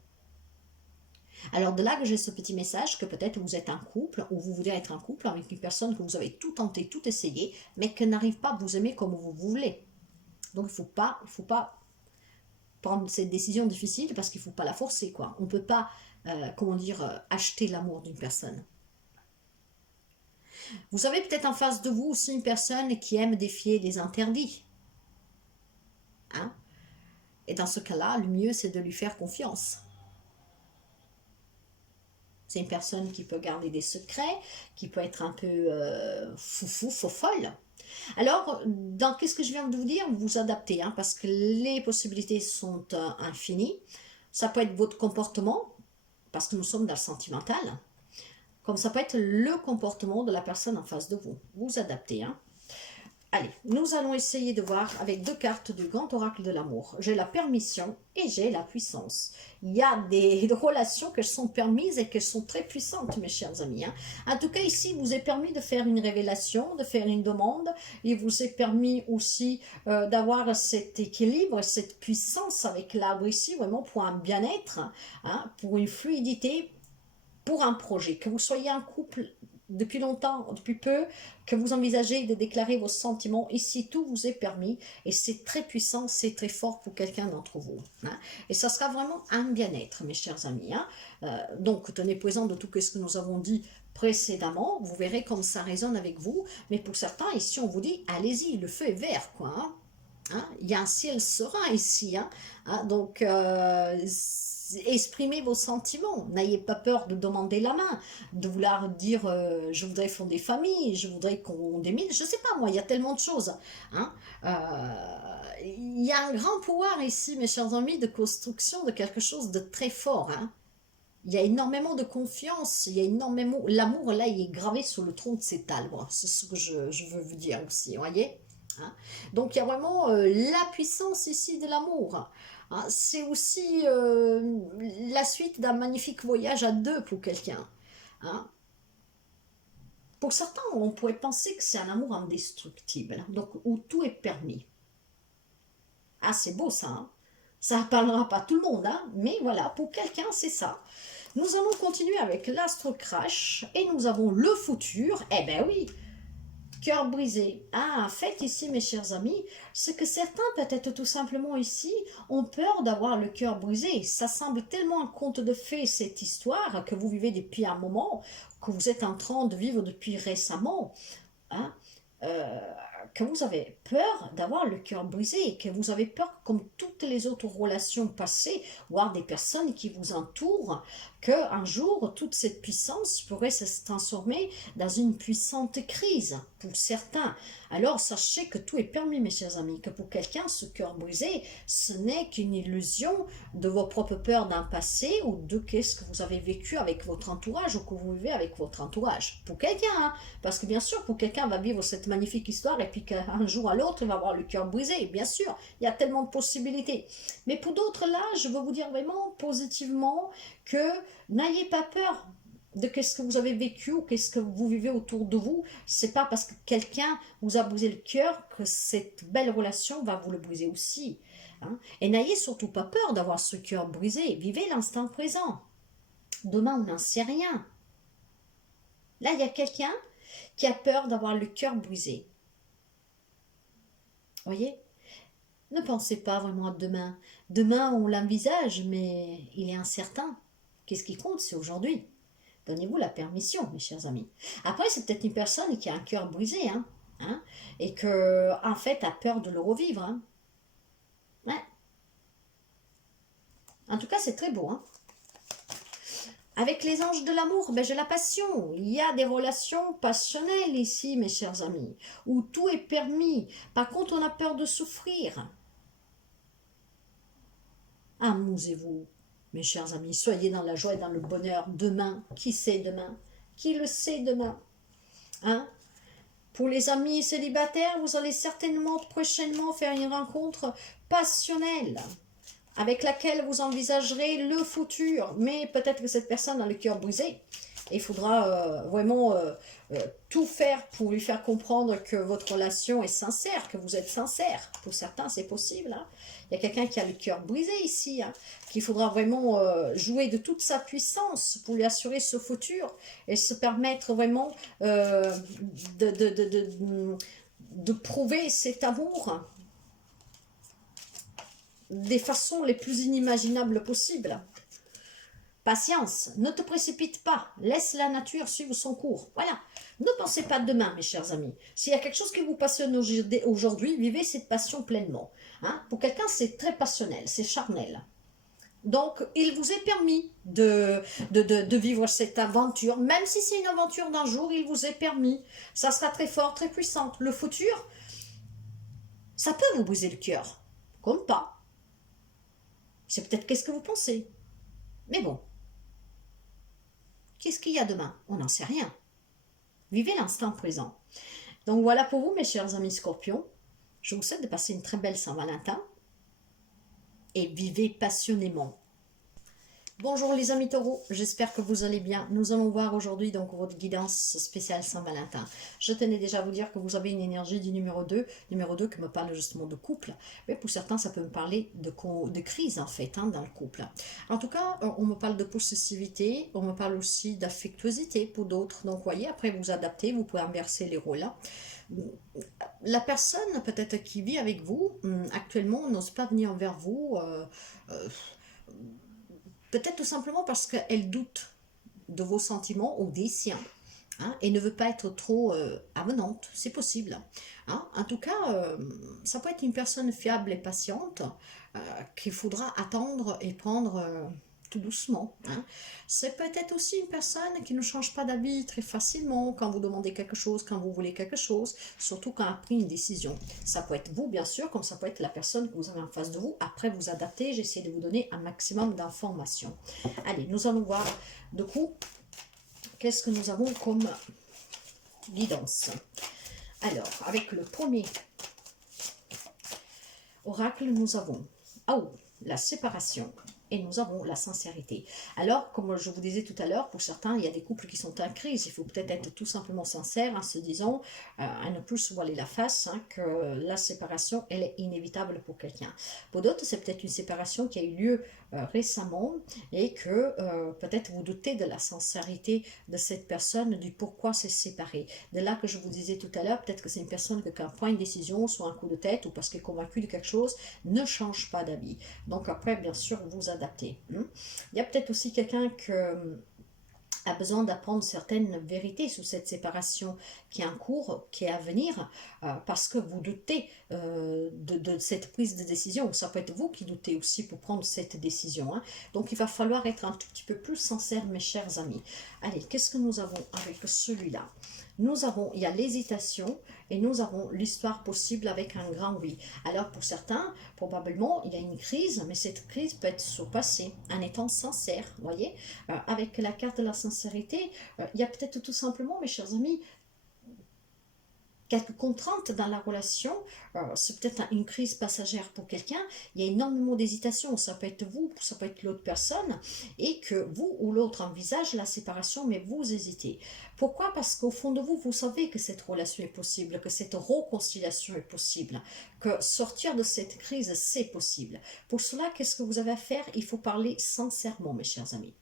Alors de là que j'ai ce petit message que peut-être vous êtes un couple ou vous voulez être un couple avec une personne que vous avez tout tenté, tout essayé, mais qui n'arrive pas à vous aimer comme vous voulez. Donc il faut pas prendre cette décision difficile parce qu'il ne faut pas la forcer, quoi. On ne peut pas, acheter l'amour d'une personne. Vous avez peut-être en face de vous aussi une personne qui aime défier les interdits. Hein? Et dans ce cas-là, le mieux c'est de lui faire confiance. C'est une personne qui peut garder des secrets, qui peut être un peu folle. Alors, dans qu'est-ce que je viens de vous dire, vous adaptez, hein, parce que les possibilités sont infinies. Ça peut être votre comportement, parce que nous sommes dans le sentimental, comme ça peut être le comportement de la personne en face de vous. Vous adaptez. Hein. Allez, nous allons essayer de voir avec 2 cartes du grand oracle de l'amour. J'ai la permission et j'ai la puissance. Il y a des relations qui sont permises et qui sont très puissantes, mes chers amis. Hein. En tout cas, ici, il vous est permis de faire une révélation, de faire une demande. Il vous est permis aussi d'avoir cet équilibre, cette puissance avec l'arbre ici, vraiment pour un bien-être, hein, pour une fluidité, pour un projet. Que vous soyez un couple depuis longtemps, depuis peu, que vous envisagez de déclarer vos sentiments, ici tout vous est permis et c'est très puissant, c'est très fort pour quelqu'un d'entre vous. Hein. Et ça sera vraiment un bien-être, mes chers amis. Hein. Donc tenez présent de tout ce que nous avons dit précédemment, vous verrez comme ça résonne avec vous, mais pour certains, ici on vous dit, allez-y, le feu est vert, quoi. Hein. Hein, il y a un ciel serein ici, hein, hein, donc exprimez vos sentiments, n'ayez pas peur de demander la main, de vouloir dire je voudrais fonder famille, je voudrais qu'on démine, je sais pas moi, il y a tellement de choses. Hein, il y a un grand pouvoir ici, mes chers amis, de construction de quelque chose de très fort. Hein. Il y a énormément de confiance, il y a énormément, l'amour là il est gravé sur le tronc de cet arbre, c'est ce que je veux vous dire aussi, voyez. Hein. Donc il y a vraiment la puissance ici de l'amour. Hein. C'est aussi la suite d'un magnifique voyage à 2 pour quelqu'un. Hein. Pour certains, on pourrait penser que c'est un amour indestructible, hein, donc où tout est permis. Ah, c'est beau ça. Hein. Ça ne parlera pas à tout le monde, hein, mais voilà, pour quelqu'un, c'est ça. Nous allons continuer avec l'astre crash et nous avons le futur. Eh ben oui, cœur brisé. Ah, en fait, ici, mes chers amis, c'est que certains, peut-être tout simplement ici, ont peur d'avoir le cœur brisé. Ça semble tellement un conte de fées, cette histoire, que vous vivez depuis un moment, que vous êtes en train de vivre depuis récemment. Hein, euh, que vous avez peur d'avoir le cœur brisé, que vous avez peur, comme toutes les autres relations passées, voire des personnes qui vous entourent, qu'un jour, toute cette puissance pourrait se transformer dans une puissante crise pour certains. Alors, sachez que tout est permis, mes chers amis, que pour quelqu'un, ce cœur brisé, ce n'est qu'une illusion de vos propres peurs d'un passé ou de qu'est-ce que vous avez vécu avec votre entourage ou que vous vivez avec votre entourage. Pour quelqu'un, hein, parce que bien sûr, pour quelqu'un va vivre cette magnifique histoire et puis qu'un jour à l'autre, il va avoir le cœur brisé. Bien sûr, il y a tellement de possibilités. Mais pour d'autres, là, je veux vous dire vraiment positivement que n'ayez pas peur de qu'est-ce que vous avez vécu ou qu'est-ce que vous vivez autour de vous. C'est pas parce que quelqu'un vous a brisé le cœur que cette belle relation va vous le briser aussi. Hein. Et n'ayez surtout pas peur d'avoir ce cœur brisé. Vivez l'instant présent. Demain, on n'en sait rien. Là, il y a quelqu'un qui a peur d'avoir le cœur brisé. Voyez? Ne pensez pas vraiment à demain. Demain, on l'envisage, mais il est incertain. Qu'est-ce qui compte, c'est aujourd'hui. Donnez-vous la permission, mes chers amis. Après, c'est peut-être une personne qui a un cœur brisé, hein, et que, en fait, a peur de le revivre. Hein. Ouais. En tout cas, c'est très beau. Hein. Avec les anges de l'amour, ben, j'ai la passion. Il y a des relations passionnelles ici, mes chers amis, où tout est permis. Par contre, on a peur de souffrir. Amusez-vous, mes chers amis. Soyez dans la joie et dans le bonheur. Demain, qui sait demain? Qui le sait demain? Hein? Pour les amis célibataires, vous allez certainement prochainement faire une rencontre passionnelle avec laquelle vous envisagerez le futur. Mais peut-être que cette personne a le cœur brisé. Il faudra vraiment tout faire pour lui faire comprendre que votre relation est sincère, que vous êtes sincère. Pour certains, c'est possible. Hein. Il y a quelqu'un qui a le cœur brisé ici, hein, qu'il faudra vraiment jouer de toute sa puissance pour lui assurer ce futur et se permettre vraiment de prouver cet amour des façons les plus inimaginables possibles. Patience, ne te précipite pas, laisse la nature suivre son cours. Voilà, ne pensez pas demain, mes chers amis. S'il y a quelque chose qui vous passionne aujourd'hui, vivez cette passion pleinement. Hein? Pour quelqu'un, c'est très passionnel, c'est charnel. Donc, il vous est permis de vivre cette aventure, même si c'est une aventure d'un jour, il vous est permis. Ça sera très fort, très puissant. Le futur, ça peut vous briser le cœur, comme pas. C'est peut-être qu'est-ce que vous pensez. Mais bon. Qu'est-ce qu'il y a demain? On n'en sait rien. Vivez l'instant présent. Donc voilà pour vous, mes chers amis Scorpions. Je vous souhaite de passer une très belle Saint-Valentin et vivez passionnément. Bonjour les amis taureaux, j'espère que vous allez bien. Nous allons voir aujourd'hui donc votre guidance spéciale Saint-Valentin. Je tenais déjà à vous dire que vous avez une énergie du numéro 2 qui me parle justement de couple. Mais pour certains, ça peut me parler de crise en fait dans le couple. En tout cas, on me parle de possessivité, on me parle aussi d'affectuosité pour d'autres. Donc voyez, après vous adaptez, vous pouvez inverser les rôles. La personne peut-être qui vit avec vous actuellement n'ose pas venir vers vous. Peut-être tout simplement parce qu'elle doute de vos sentiments ou des siens. Hein, et ne veut pas être trop avenante, c'est possible. Hein. En tout cas, ça peut être une personne fiable et patiente qu'il faudra attendre et prendre tout doucement. Hein. C'est peut-être aussi une personne qui ne change pas d'avis très facilement quand vous demandez quelque chose, quand vous voulez quelque chose, surtout quand elle a pris une décision. Ça peut être vous, bien sûr, comme ça peut être la personne que vous avez en face de vous. Après, vous adaptez, j'essaie de vous donner un maximum d'informations. Allez, nous allons voir de coup qu'est-ce que nous avons comme guidance. Alors, avec le premier oracle, nous avons la séparation et nous avons la sincérité. Alors, comme je vous disais tout à l'heure, pour certains, il y a des couples qui sont en crise. Il faut peut-être être tout simplement sincère en se disant, à ne plus se voiler la face, que la séparation, elle est inévitable pour quelqu'un. Pour d'autres, c'est peut-être une séparation qui a eu lieu récemment et que peut-être vous doutez de la sincérité de cette personne, du pourquoi c'est séparé. De là que je vous disais tout à l'heure, peut-être que c'est une personne qui, quand elle prend une décision, soit un coup de tête ou parce qu'elle est convaincue de quelque chose, ne change pas d'avis. Donc après, bien sûr, vous adaptez. Il y a peut-être aussi quelqu'un qui a besoin d'apprendre certaines vérités sur cette séparation qui est en cours, qui est à venir, parce que vous doutez de cette prise de décision. Ça peut être vous qui doutez aussi pour prendre cette décision. Hein. Donc il va falloir être un tout petit peu plus sincère, mes chers amis. Allez, qu'est-ce que nous avons avec celui-là? Il y a l'hésitation et nous avons l'histoire possible avec un grand oui. Alors pour certains, probablement, il y a une crise, mais cette crise peut être surpassée en étant sincère, voyez. Avec la carte de la sincérité, il y a peut-être tout simplement, mes chers amis, quelques contraintes dans la relation, c'est peut-être une crise passagère pour quelqu'un, il y a énormément d'hésitation, ça peut être vous, ça peut être l'autre personne, et que vous ou l'autre envisage la séparation, mais vous hésitez. Pourquoi? Parce qu'au fond de vous, vous savez que cette relation est possible, que cette réconciliation est possible, que sortir de cette crise, c'est possible. Pour cela, qu'est-ce que vous avez à faire? Il faut parler sincèrement, mes chers amis.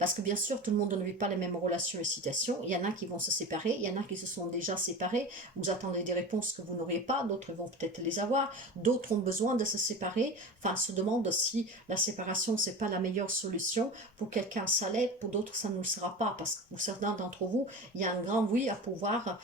Parce que bien sûr, tout le monde ne vit pas les mêmes relations et situations. Il y en a qui vont se séparer, il y en a qui se sont déjà séparés. Vous attendez des réponses que vous n'aurez pas, d'autres vont peut-être les avoir. D'autres ont besoin de se séparer, enfin se demandent si la séparation, c'est pas la meilleure solution. Pour quelqu'un, ça l'est, pour d'autres, ça ne le sera pas. Parce que pour certains d'entre vous, il y a un grand oui à pouvoir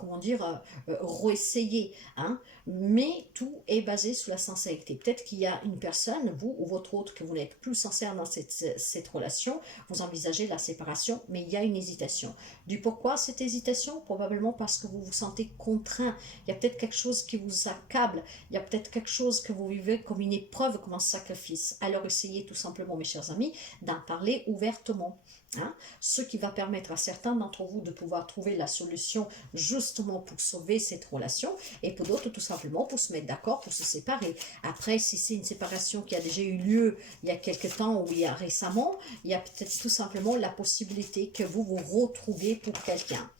comment dire, réessayer. Hein. Mais tout est basé sur la sincérité. Peut-être qu'il y a une personne, vous ou votre autre, que vous n'êtes plus sincère dans cette relation, vous envisagez la séparation, mais il y a une hésitation. Du pourquoi cette hésitation? Probablement parce que vous vous sentez contraint. Il y a peut-être quelque chose qui vous accable, il y a peut-être quelque chose que vous vivez comme une épreuve, comme un sacrifice. Alors essayez tout simplement, mes chers amis, d'en parler ouvertement. Hein, ce qui va permettre à certains d'entre vous de pouvoir trouver la solution justement pour sauver cette relation et pour d'autres tout simplement pour se mettre d'accord pour se séparer. Après, si c'est une séparation qui a déjà eu lieu il y a quelque temps ou il y a récemment, il y a peut-être tout simplement la possibilité que vous vous retrouviez pour quelqu'un.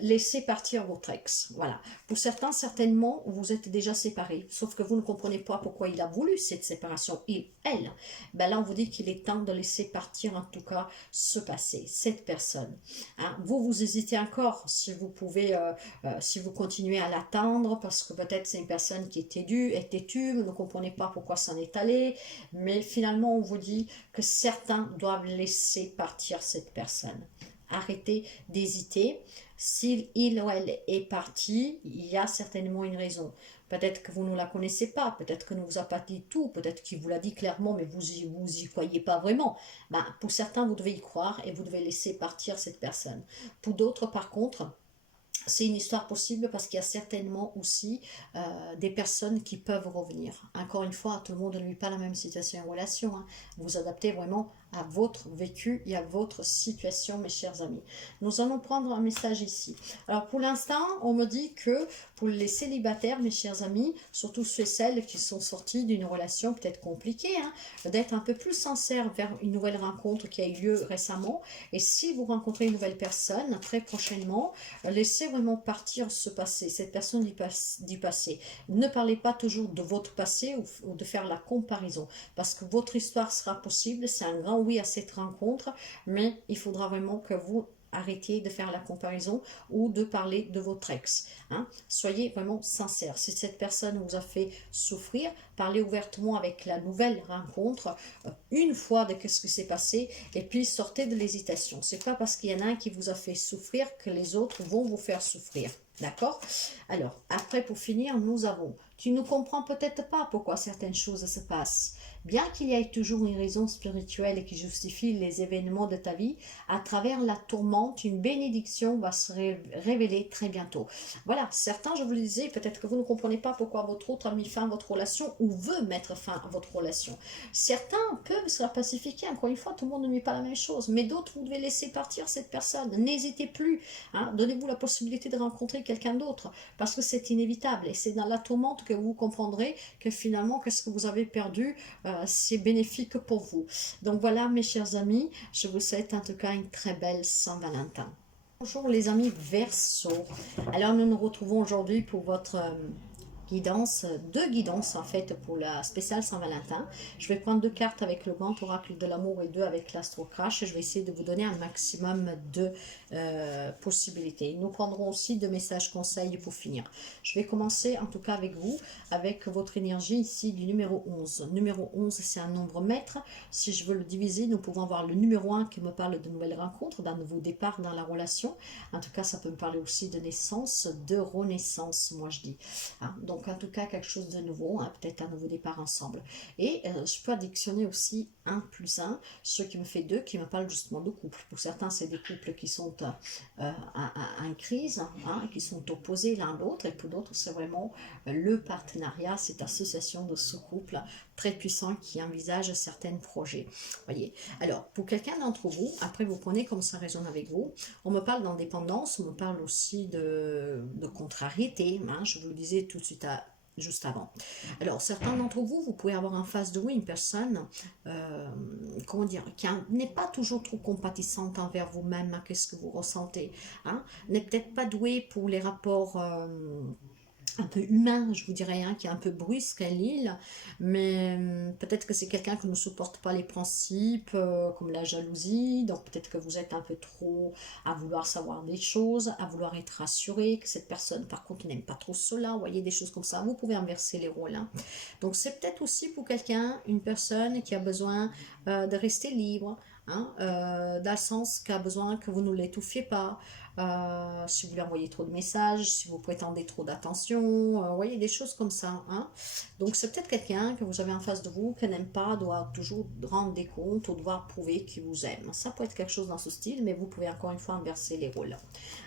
Laissez partir votre ex. Voilà. Pour certains, certainement, vous êtes déjà séparés, sauf que vous ne comprenez pas pourquoi il a voulu cette séparation, elle. Ben là, on vous dit qu'il est temps de laisser partir, en tout cas, se passer, cette personne. Hein? Vous hésitez encore, si vous pouvez, si vous continuez à l'attendre, parce que peut-être c'est une personne qui est têtue, vous ne comprenez pas pourquoi ça en est allé, mais finalement, on vous dit que certains doivent laisser partir cette personne. Arrêtez d'hésiter. S'il ou elle est parti, il y a certainement une raison. Peut-être que vous ne la connaissez pas, peut-être que ne vous a pas dit tout, peut-être qu'il vous l'a dit clairement, mais vous y croyez pas vraiment. Ben, pour certains, vous devez y croire et vous devez laisser partir cette personne. Pour d'autres, par contre, c'est une histoire possible parce qu'il y a certainement aussi des personnes qui peuvent revenir. Encore une fois, tout le monde ne vit pas la même situation en relation. Hein. Vous adaptez vraiment à votre vécu et à votre situation, mes chers amis. Nous allons prendre un message ici. Alors pour l'instant, on me dit que pour les célibataires, mes chers amis, surtout ceux et celles qui sont sortis d'une relation peut-être compliquée, hein, d'être un peu plus sincères vers une nouvelle rencontre qui a eu lieu récemment. Et si vous rencontrez une nouvelle personne très prochainement, laissez vraiment partir ce passé, cette personne du passé. Ne parlez pas toujours de votre passé ou de faire la comparaison, parce que votre histoire sera possible. C'est un grand oui à cette rencontre, mais il faudra vraiment que vous arrêtiez de faire la comparaison ou de parler de votre ex. Hein. Soyez vraiment sincère. Si cette personne vous a fait souffrir, parlez ouvertement avec la nouvelle rencontre une fois de ce qui s'est passé et puis sortez de l'hésitation. C'est pas parce qu'il y en a un qui vous a fait souffrir que les autres vont vous faire souffrir. D'accord? Alors, après, pour finir, nous avons, tu ne comprends peut-être pas pourquoi certaines choses se passent. Bien qu'il y ait toujours une raison spirituelle qui justifie les événements de ta vie, à travers la tourmente, une bénédiction va se révéler très bientôt. Voilà, certains, je vous le disais, peut-être que vous ne comprenez pas pourquoi votre autre a mis fin à votre relation ou veut mettre fin à votre relation. Certains peuvent se la pacifier, encore une fois, tout le monde ne met pas la même chose, mais d'autres, vous devez laisser partir cette personne. N'hésitez plus, hein, donnez-vous la possibilité de rencontrer quelqu'un d'autre, parce que c'est inévitable, et c'est dans la tourmente que vous comprendrez que finalement, qu'est-ce que vous avez perdu, c'est bénéfique pour vous. Donc voilà, mes chers amis, je vous souhaite en tout cas une très belle Saint-Valentin. Bonjour les amis Verseau. Alors nous nous retrouvons aujourd'hui pour votre guidance, deux guidances en fait pour la spéciale Saint-Valentin. Je vais prendre deux cartes avec le grand oracle de l'amour et deux avec l'astro crash. Je vais essayer de vous donner un maximum de possibilités. Nous prendrons aussi deux messages conseils pour finir. Je vais commencer en tout cas avec vous, avec votre énergie ici du numéro 11. Numéro 11, c'est un nombre maître. Si je veux le diviser, nous pouvons avoir le numéro 1 qui me parle de nouvelles rencontres, d'un nouveau départ dans la relation. En tout cas, ça peut me parler aussi de naissance, de renaissance, moi je dis. Hein, donc en tout cas, quelque chose de nouveau, hein, peut-être un nouveau départ ensemble. Et je peux additionner aussi 1 plus 1, ce qui me fait 2, qui me parle justement de couple. Pour certains, c'est des couples qui sont en crise, hein, qui sont opposés l'un à l'autre, et pour d'autres, c'est vraiment le partenariat, cette association de ce couple très puissant qui envisage certains projets. Voyez. Alors, pour quelqu'un d'entre vous, après vous prenez comme ça résonne avec vous, on me parle d'indépendance, on me parle aussi de contrariété, hein, je vous le disais tout de suite juste avant. Alors, certains d'entre vous, vous pouvez avoir en face de vous une personne, comment dire, qui n'est pas toujours trop compatissante envers vous-même, hein, qu'est-ce que vous ressentez, hein, n'est peut-être pas douée pour les rapports un peu humain, je vous dirais, hein, qui est un peu brusque à l'île, mais peut-être que c'est quelqu'un qui ne supporte pas les principes, comme la jalousie, donc peut-être que vous êtes un peu trop à vouloir savoir des choses, à vouloir être rassuré, que cette personne, par contre, n'aime pas trop cela, vous voyez, des choses comme ça, vous pouvez inverser les rôles. Hein. Donc c'est peut-être aussi pour quelqu'un, une personne qui a besoin de rester libre, hein, dans le sens qui a besoin que vous ne l'étouffiez pas, si vous lui envoyez trop de messages, si vous prétendez trop d'attention, vous voyez, des choses comme ça. Hein. Donc c'est peut-être quelqu'un que vous avez en face de vous qui n'aime pas, doit toujours rendre des comptes ou devoir prouver qu'il vous aime. Ça peut être quelque chose dans ce style, mais vous pouvez encore une fois inverser les rôles.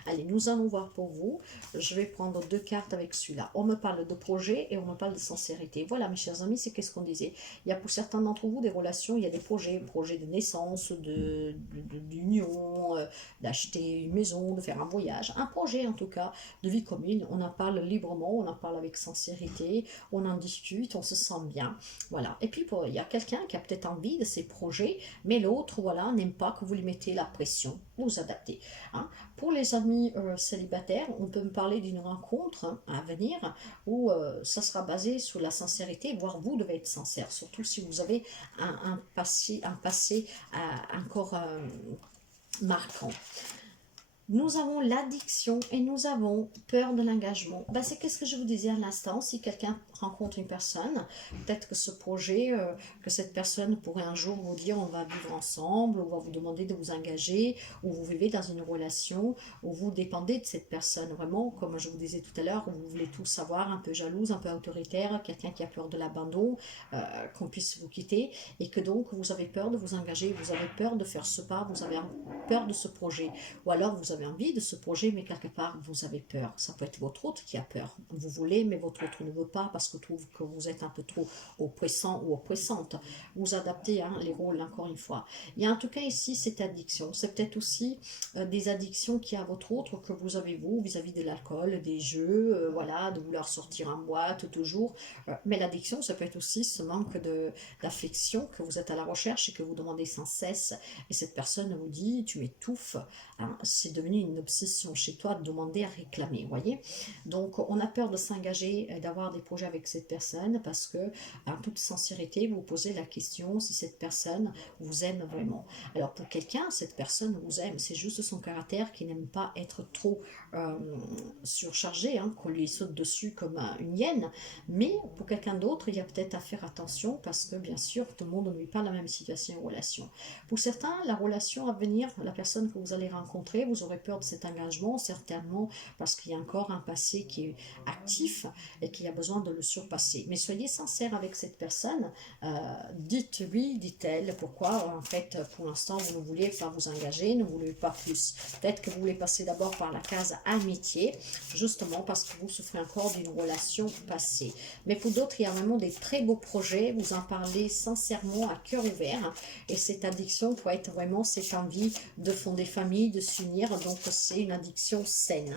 Allez, nous allons voir pour vous. Je vais prendre deux cartes avec celui-là. On me parle de projet et on me parle de sincérité. Voilà, mes chers amis, c'est qu'est-ce qu'on disait. Il y a pour certains d'entre vous des relations, il y a des projets de naissance, d'union, d'acheter une maison, de faire un voyage, un projet en tout cas, de vie commune. On en parle librement, on en parle avec sincérité, on en discute, on se sent bien. Voilà. Et puis, il y a quelqu'un qui a peut-être envie de ces projets, mais l'autre, voilà, n'aime pas que vous lui mettez la pression. Vous adaptez. Hein. Pour les amis célibataires, on peut me parler d'une rencontre à venir où ça sera basé sur la sincérité, voire vous devez être sincère, surtout si vous avez un passé encore marquant. Nous avons l'addiction et nous avons peur de l'engagement. Ben, c'est qu'est-ce que je vous disais à l'instant, si quelqu'un rencontre une personne, peut-être que ce projet, que cette personne pourrait un jour vous dire on va vivre ensemble, on va vous demander de vous engager, ou vous vivez dans une relation où vous dépendez de cette personne, vraiment, comme je vous disais tout à l'heure, vous voulez tout savoir, un peu jalouse, un peu autoritaire, quelqu'un qui a peur de l'abandon, qu'on puisse vous quitter, et que donc vous avez peur de vous engager, vous avez peur de faire ce pas, vous avez peur de ce projet, ou alors vous avez avez envie de ce projet, mais quelque part, vous avez peur. Ça peut être votre autre qui a peur. Vous voulez, mais votre autre ne veut pas parce que trouve que vous êtes un peu trop oppressant ou oppressante. Vous adaptez hein, les rôles, encore une fois. Il y a en tout cas ici cette addiction. C'est peut-être aussi des addictions qu'il y a à votre autre que vous avez vous vis-à-vis de l'alcool, des jeux, voilà, de vouloir sortir en boîte toujours. Mais l'addiction, ça peut être aussi ce manque d'affection que vous êtes à la recherche et que vous demandez sans cesse. Et cette personne vous dit, tu m'étouffes. Hein, c'est devenu une obsession chez toi de demander à réclamer, voyez. Donc, on a peur de s'engager, d'avoir des projets avec cette personne parce que, en toute sincérité, vous posez la question si cette personne vous aime vraiment. Alors, pour quelqu'un, cette personne vous aime. C'est juste son caractère qui n'aime pas être trop surchargé, hein, qu'on lui saute dessus comme une hyène. Mais pour quelqu'un d'autre, il y a peut-être à faire attention parce que, bien sûr, tout le monde ne vit pas la même situation et relation. Pour certains, la relation à venir, la personne que vous allez rencontrer, vous aurez peur de cet engagement, certainement parce qu'il y a encore un passé qui est actif et qui a besoin de le surpasser. Mais soyez sincère avec cette personne, dites-lui, dites-elle, pourquoi en fait pour l'instant vous ne vouliez pas vous engager, ne voulez pas plus. Peut-être que vous voulez passer d'abord par la case amitié, justement parce que vous souffrez encore d'une relation passée. Mais pour d'autres, il y a vraiment des très beaux projets, vous en parlez sincèrement à cœur ouvert et cette addiction peut être vraiment cette envie de fonder famille, de s'unir, donc c'est une addiction saine.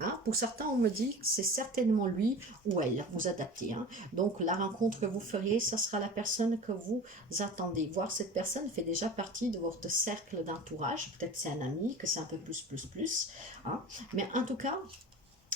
Hein. Pour certains, on me dit que c'est certainement lui ou elle, vous adaptez. Hein. Donc la rencontre que vous feriez, ça sera la personne que vous attendez. Voir cette personne fait déjà partie de votre cercle d'entourage, peut-être c'est un ami, que c'est un peu plus. Hein. Mais en tout cas,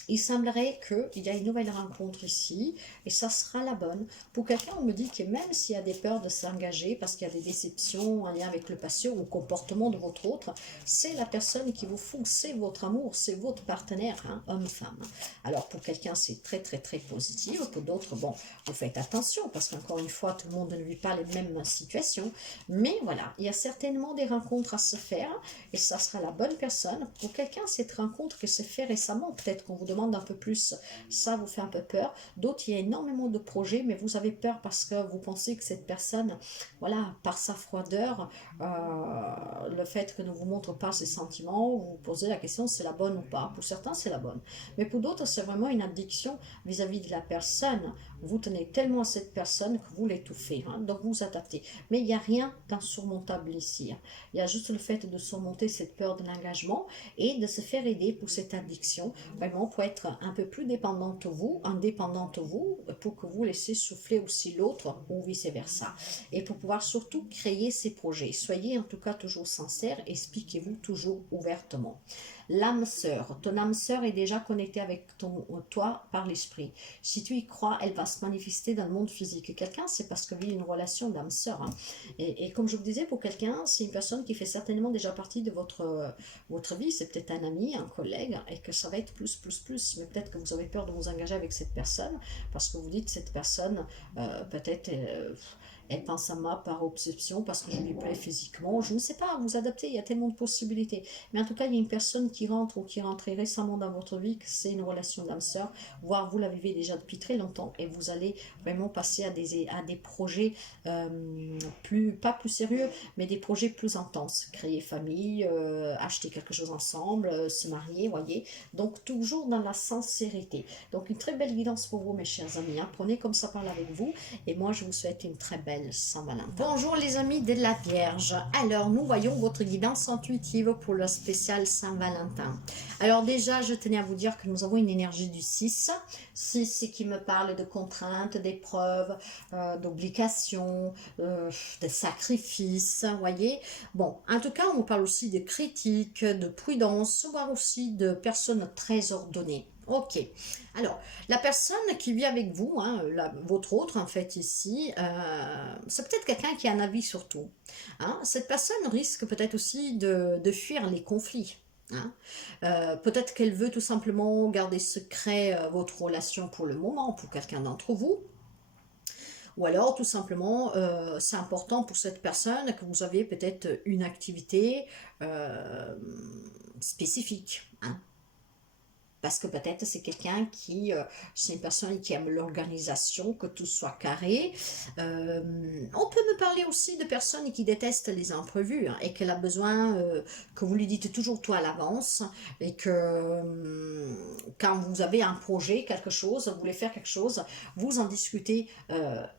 il semblerait qu'il y a une nouvelle rencontre ici et ça sera la bonne. Pour quelqu'un, on me dit que même s'il y a des peurs de s'engager parce qu'il y a des déceptions en lien avec le passé ou le comportement de votre autre, c'est la personne qui vous fout, c'est votre amour, c'est votre partenaire, hein, homme-femme. Alors pour quelqu'un, c'est très positif. Pour d'autres, bon, vous faites attention parce qu'encore une fois, tout le monde ne vit pas les mêmes situations. Mais voilà, il y a certainement des rencontres à se faire et ça sera la bonne personne. Pour quelqu'un, cette rencontre qui s'est faite récemment, peut-être qu'on vous demande un peu plus, ça vous fait un peu peur. D'autres, il y a énormément de projets, mais vous avez peur parce que vous pensez que cette personne, voilà, par sa froideur, le fait que ne vous montre pas ses sentiments, vous vous posez la question, c'est la bonne ou pas. Pour certains, c'est la bonne. Mais pour d'autres, c'est vraiment une addiction vis-à-vis de la personne. Vous tenez tellement à cette personne que vous l'étouffez. Hein, donc, vous adaptez. Mais il n'y a rien d'insurmontable ici. Hein. Il y a juste le fait de surmonter cette peur de l'engagement et de se faire aider pour cette addiction, vraiment pour être un peu plus dépendante vous, indépendante vous, pour que vous laissez souffler aussi l'autre ou vice-versa. Et pour pouvoir surtout créer ces projets. Soyez en tout cas toujours sincère, expliquez-vous toujours ouvertement. L'âme sœur, ton âme sœur est déjà connectée avec toi par l'esprit. Si tu y crois, elle va se manifester dans le monde physique. Quelqu'un, c'est parce que vit une relation d'âme sœur. Hein. Et comme je vous disais, pour quelqu'un, c'est une personne qui fait certainement déjà partie de votre vie. C'est peut-être un ami, un collègue, et que ça va être plus. Mais peut-être que vous avez peur de vous engager avec cette personne, parce que vous dites, cette personne, peut-être... elle pense à moi par obsession parce que je lui plais physiquement. Je ne sais pas, vous adaptez, il y a tellement de possibilités. Mais en tout cas, il y a une personne qui rentre ou qui rentrait récemment dans votre vie, que c'est une relation d'âme-sœur, voire vous la vivez déjà depuis très longtemps et vous allez vraiment passer à des projets pas plus sérieux, mais des projets plus intenses. Créer famille, acheter quelque chose ensemble, se marier, voyez. Donc, toujours dans la sincérité. Donc, une très belle guidance pour vous, mes chers amis. Hein. Prenez comme ça parle avec vous. Et moi, je vous souhaite une très belle Saint-Valentin. Bonjour les amis de la Vierge. Alors, nous voyons votre guidance intuitive pour le spécial Saint-Valentin. Alors déjà, je tenais à vous dire que nous avons une énergie du 6. 6 qui me parle de contraintes, d'épreuves, d'obligations, de sacrifices, voyez. Bon, en tout cas, on vous parle aussi de critiques, de prudence, voire aussi de personnes très ordonnées. Ok, alors, la personne qui vit avec vous, hein, votre autre en fait ici, c'est peut-être quelqu'un qui a un avis sur tout. Hein. Cette personne risque peut-être aussi de fuir les conflits. Hein. Peut-être qu'elle veut tout simplement garder secret votre relation pour le moment, pour quelqu'un d'entre vous. Ou alors, tout simplement, c'est important pour cette personne que vous avez peut-être une activité spécifique. Hein. Parce que peut-être c'est quelqu'un qui, c'est une personne qui aime l'organisation, que tout soit carré. On peut me parler aussi de personnes qui détestent les imprévus hein, et qu'elle a besoin que vous lui dites toujours tout à l'avance et que quand vous avez un projet, quelque chose, vous voulez faire quelque chose, vous en discutez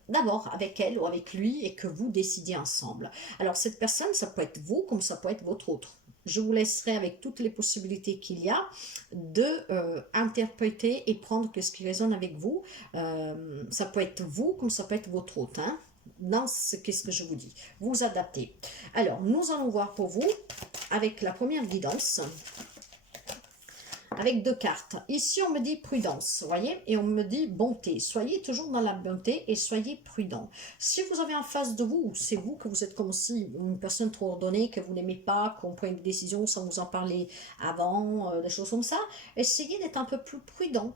d'abord avec elle ou avec lui et que vous décidez ensemble. Alors cette personne, ça peut être vous comme ça peut être votre autre. Je vous laisserai avec toutes les possibilités qu'il y a de interpréter et prendre ce qui résonne avec vous. Ça peut être vous comme ça peut être votre hôte. Hein, dans qu'est-ce que je vous dis. Vous adaptez. Alors, nous allons voir pour vous avec la première guidance. Avec deux cartes. Ici, on me dit prudence, vous voyez, et on me dit bonté. Soyez toujours dans la bonté et soyez prudent. Si vous avez en face de vous, c'est vous que vous êtes comme si une personne trop ordonnée, que vous n'aimez pas, qu'on prenne des décisions sans vous en parler avant, des choses comme ça, essayez d'être un peu plus prudent.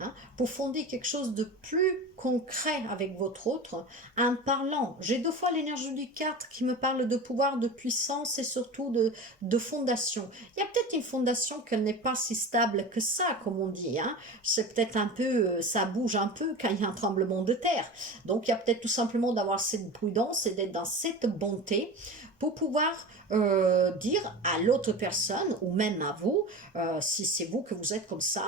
Hein, pour fonder quelque chose de plus concret avec votre autre, en parlant. J'ai deux fois l'énergie du 4 qui me parle de pouvoir, de puissance et surtout de fondation. Il y a peut-être une fondation qu'elle n'est pas si stable que ça, comme on dit. Hein. C'est peut-être un peu, ça bouge un peu quand il y a un tremblement de terre. Donc il y a peut-être tout simplement d'avoir cette prudence et d'être dans cette bonté pour pouvoir dire à l'autre personne ou même à vous, si c'est vous que vous êtes comme ça,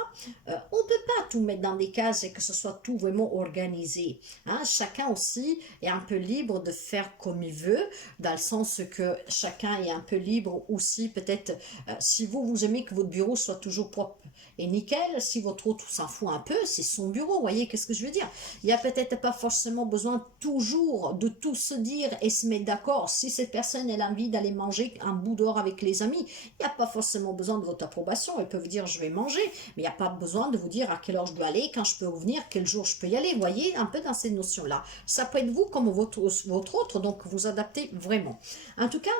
on ne peut pas tout mettre dans des cases et que ce soit tout vraiment organisé. Hein. Chacun aussi est un peu libre de faire comme il veut, dans le sens que chacun est un peu libre aussi, peut-être, si vous aimez que votre bureau soit toujours propre et nickel, si votre autre s'en fout un peu, c'est son bureau, vous voyez, qu'est-ce que je veux dire? Il n'y a peut-être pas forcément besoin toujours de tout se dire et se mettre d'accord. Si cette personne elle a envie d'aller manger un bout dehors avec les amis, il n'y a pas forcément besoin de votre approbation. Elle peut vous dire je vais manger, mais il n'y a pas besoin de vous dire à quelle heure je dois aller, quand je peux revenir, quel jour je peux y aller. Vous voyez, un peu dans ces notions-là. Ça peut être vous comme votre autre, donc vous adaptez vraiment. En tout cas,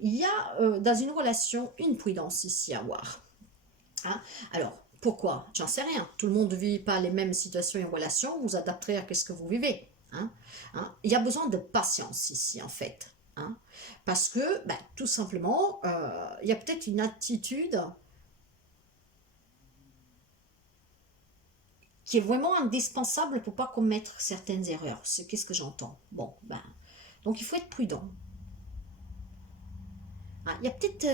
il y a dans une relation une prudence ici à avoir. Hein. Alors, pourquoi? J'en sais rien. Tout le monde ne vit pas les mêmes situations et relations. Vous adapterez à ce que vous vivez. Hein. Hein. Il y a besoin de patience ici, en fait. Hein. Parce que, ben, tout simplement, il y a peut-être une attitude qui est vraiment indispensable pour ne pas commettre certaines erreurs. C'est qu'est-ce que j'entends. Bon, ben, donc il faut être prudent. Hein. Il y a peut-être...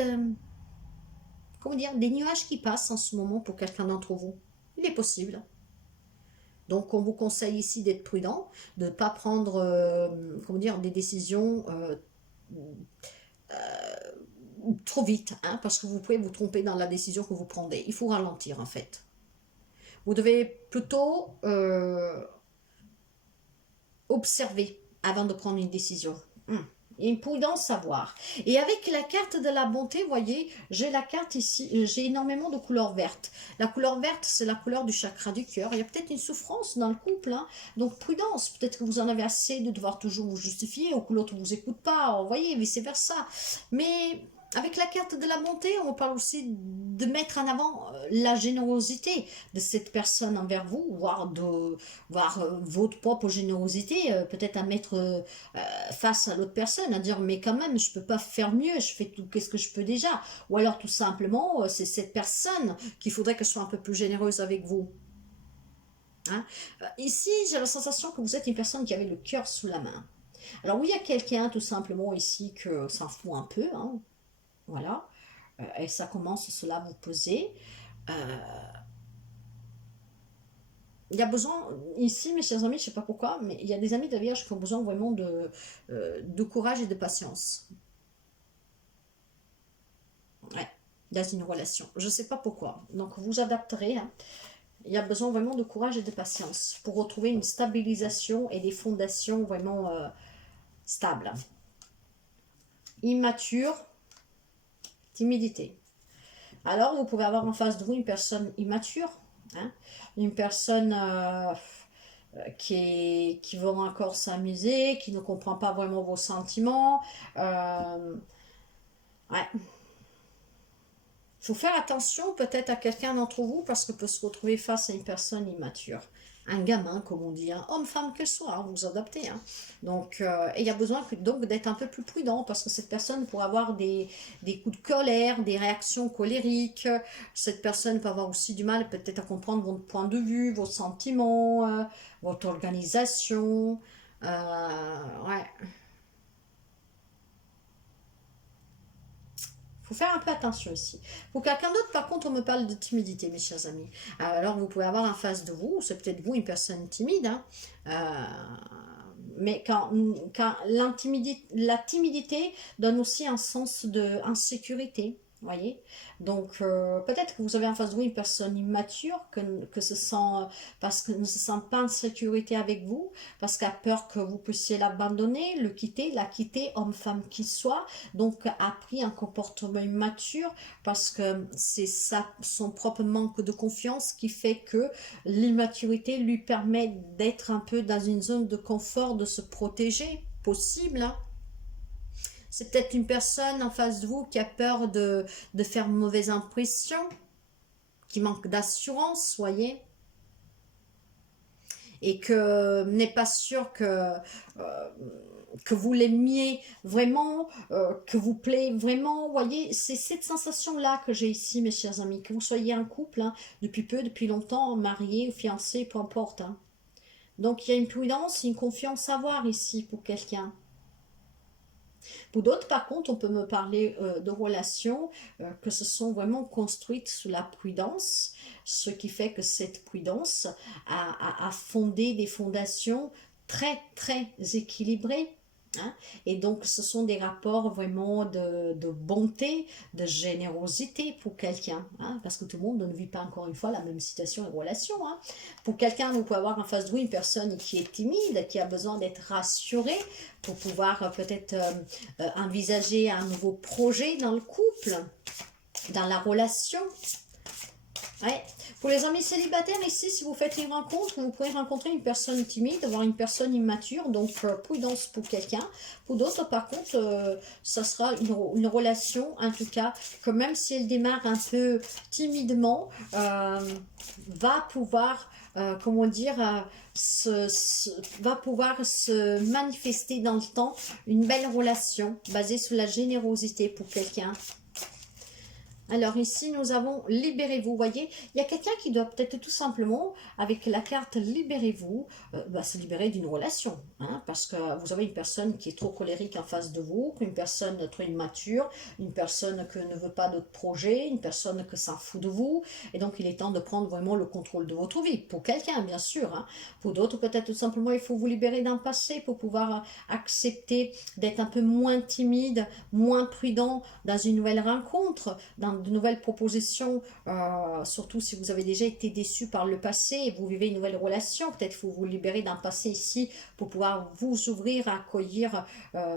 comment dire, des nuages qui passent en ce moment pour quelqu'un d'entre vous. Il est possible. Donc, on vous conseille ici d'être prudent, de ne pas prendre comment dire, des décisions trop vite, hein, parce que vous pouvez vous tromper dans la décision que vous prenez. Il faut ralentir, en fait. Vous devez plutôt observer avant de prendre une décision. Une prudence à voir. Et avec la carte de la bonté, vous voyez, j'ai la carte ici, j'ai énormément de couleurs vertes. La couleur verte, c'est la couleur du chakra du cœur. Il y a peut-être une souffrance dans le couple, hein. Donc prudence, peut-être que vous en avez assez de devoir toujours vous justifier ou que l'autre ne vous écoute pas, vous voyez, vice-versa. Mais avec la carte de la bonté, on parle aussi de mettre en avant la générosité de cette personne envers vous, voire votre propre générosité, peut-être à mettre face à l'autre personne, à dire mais quand même je peux pas faire mieux, je fais tout qu'est-ce que je peux déjà, ou alors tout simplement c'est cette personne qu'il faudrait qu'elle soit un peu plus généreuse avec vous. Hein. Ici j'ai la sensation que vous êtes une personne qui avait le cœur sous la main. Alors oui il y a quelqu'un tout simplement ici que s'en fout un peu, hein. Voilà. Et ça commence cela à vous peser. Il y a besoin, ici mes chers amis, je ne sais pas pourquoi, mais il y a des amis de la Vierge qui ont besoin vraiment de courage et de patience. Ouais, dans une relation. Je ne sais pas pourquoi. Donc vous adapterez. Hein. Il y a besoin vraiment de courage et de patience pour retrouver une stabilisation et des fondations vraiment stables. Immature, timidité. Alors vous pouvez avoir en face de vous une personne immature, hein, une personne qui veut encore s'amuser, qui ne comprend pas vraiment vos sentiments. Ouais. Il faut faire attention peut-être à quelqu'un d'entre vous parce que peut se retrouver face à une personne immature. un gamin, comme on dit, hein, homme-femme qu'elle soit, hein, vous adaptez. Hein. Donc, et il y a besoin donc d'être un peu plus prudent parce que cette personne pourrait avoir des coups de colère, des réactions colériques. Cette personne peut avoir aussi du mal peut-être à comprendre votre point de vue, vos sentiments, votre organisation. Ouais. Faut faire un peu attention ici. Pour quelqu'un d'autre, par contre, on me parle de timidité, mes chers amis. Alors, vous pouvez avoir en face de vous, c'est peut-être vous une personne timide, hein, mais quand la timidité donne aussi un sens de insécurité, voyez. Donc, peut-être que vous avez en face de vous une personne immature, que se sent, parce que ne se sent pas en sécurité avec vous, parce qu'elle a peur que vous puissiez l'abandonner, le quitter, la quitter, homme-femme qu'il soit, donc a pris un comportement immature parce que c'est ça, son propre manque de confiance qui fait que l'immaturité lui permet d'être un peu dans une zone de confort, de se protéger, possible. Hein. C'est peut-être une personne en face de vous qui a peur de faire mauvaise impression, qui manque d'assurance, voyez, et que n'est pas sûr que vous l'aimiez vraiment, que vous plaît vraiment. Vous voyez, c'est cette sensation-là que j'ai ici, mes chers amis, que vous soyez un couple, hein, depuis peu, depuis longtemps, marié ou fiancé, peu importe. Hein. Donc, il y a une prudence, une confiance à avoir ici pour quelqu'un. Pour d'autres, par contre, on peut me parler de relations que se sont vraiment construites sous la prudence, ce qui fait que cette prudence a fondé des fondations très, très équilibrées. Hein. Et donc, ce sont des rapports vraiment de bonté, de générosité pour quelqu'un. Hein, parce que tout le monde ne vit pas encore une fois la même situation et relation. Hein. Pour quelqu'un, vous pouvez avoir en face de vous une personne qui est timide, qui a besoin d'être rassurée pour pouvoir peut-être envisager un nouveau projet dans le couple, dans la relation. Ouais. Pour les amis célibataires, ici, si vous faites une rencontre, vous pouvez rencontrer une personne timide, avoir une personne immature, donc prudence pour quelqu'un. Pour d'autres, par contre, ça sera une relation, en tout cas, que même si elle démarre un peu timidement, va pouvoir, comment dire, va pouvoir se manifester dans le temps une belle relation basée sur la générosité pour quelqu'un. Alors ici, nous avons libérez-vous. Vous voyez, il y a quelqu'un qui doit peut-être tout simplement, avec la carte libérez-vous, se libérer d'une relation. Hein, parce que vous avez une personne qui est trop colérique en face de vous, une personne trop immature, une personne qui ne veut pas d'autre projet, une personne qui s'en fout de vous. Et donc, il est temps de prendre vraiment le contrôle de votre vie. Pour quelqu'un, bien sûr. Hein. Pour d'autres, peut-être tout simplement, il faut vous libérer d'un passé pour pouvoir accepter d'être un peu moins timide, moins prudent dans une nouvelle rencontre, dans de nouvelles propositions, surtout si vous avez déjà été déçu par le passé et vous vivez une nouvelle relation, peut-être faut vous libérer d'un passé ici pour pouvoir vous ouvrir à accueillir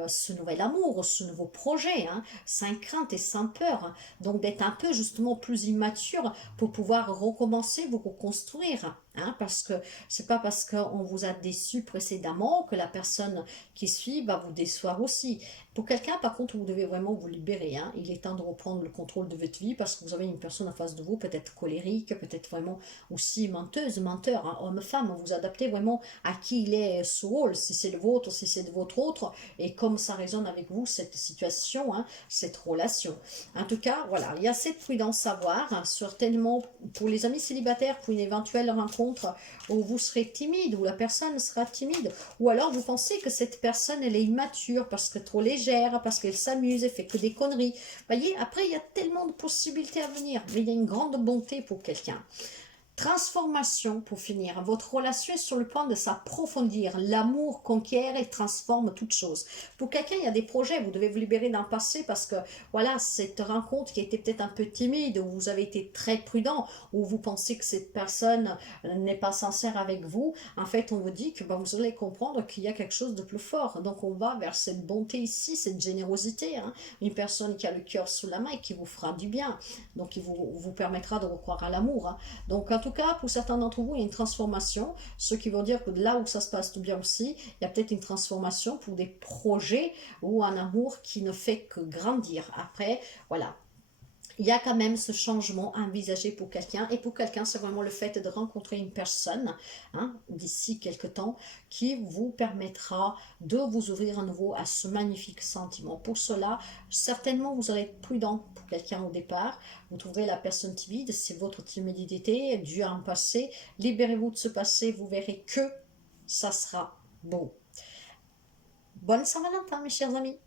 ce nouvel amour, ce nouveau projet, hein, sans crainte et sans peur. Hein. Donc d'être un peu justement plus immature pour pouvoir recommencer, vous reconstruire. Hein, parce que c'est pas parce qu'on vous a déçu précédemment que la personne qui suit va vous décevoir aussi. Pour quelqu'un, par contre, vous devez vraiment vous libérer. Hein. Il est temps de reprendre le contrôle de votre vie parce que vous avez une personne en face de vous, peut-être colérique, peut-être vraiment aussi menteuse, menteur, hein, homme-femme. Vous adaptez vraiment à qui il est ce rôle, si c'est le vôtre, si c'est de votre autre, et comme ça résonne avec vous, cette situation, hein, cette relation. En tout cas, voilà, il y a cette prudence à avoir, hein, certainement pour les amis célibataires, pour une éventuelle rencontre où vous serez timide, où la personne sera timide, ou alors vous pensez que cette personne, elle est immature parce que trop légère, parce qu'elle s'amuse, elle fait que des conneries. Vous voyez, après, il y a tellement de possibilités à venir, mais il y a une grande bonté pour quelqu'un. Transformation, pour finir. Votre relation est sur le point de s'approfondir. L'amour conquiert et transforme toute chose. Pour quelqu'un, il y a des projets. Vous devez vous libérer d'un passé parce que, voilà, cette rencontre qui était peut-être un peu timide, où vous avez été très prudent, où vous pensez que cette personne n'est pas sincère avec vous, en fait, on vous dit que vous allez comprendre qu'il y a quelque chose de plus fort. Donc, on va vers cette bonté ici, cette générosité. Hein. Une personne qui a le cœur sous la main et qui vous fera du bien. Donc, qui vous permettra de recroire à l'amour. Hein. Donc, en tout cas, pour certains d'entre vous, il y a une transformation, ce qui veut dire que là où ça se passe tout bien aussi, il y a peut-être une transformation pour des projets ou un amour qui ne fait que grandir. Après, voilà. il y a quand même ce changement à envisager pour quelqu'un. Et pour quelqu'un, c'est vraiment le fait de rencontrer une personne d'ici quelques temps qui vous permettra de vous ouvrir à nouveau à ce magnifique sentiment. Pour cela, certainement, vous aurez être prudent pour quelqu'un au départ. Vous trouverez la personne timide, c'est votre timidité due à un passé. Libérez-vous de ce passé, vous verrez que ça sera beau. Bonne Saint-Valentin, mes chers amis.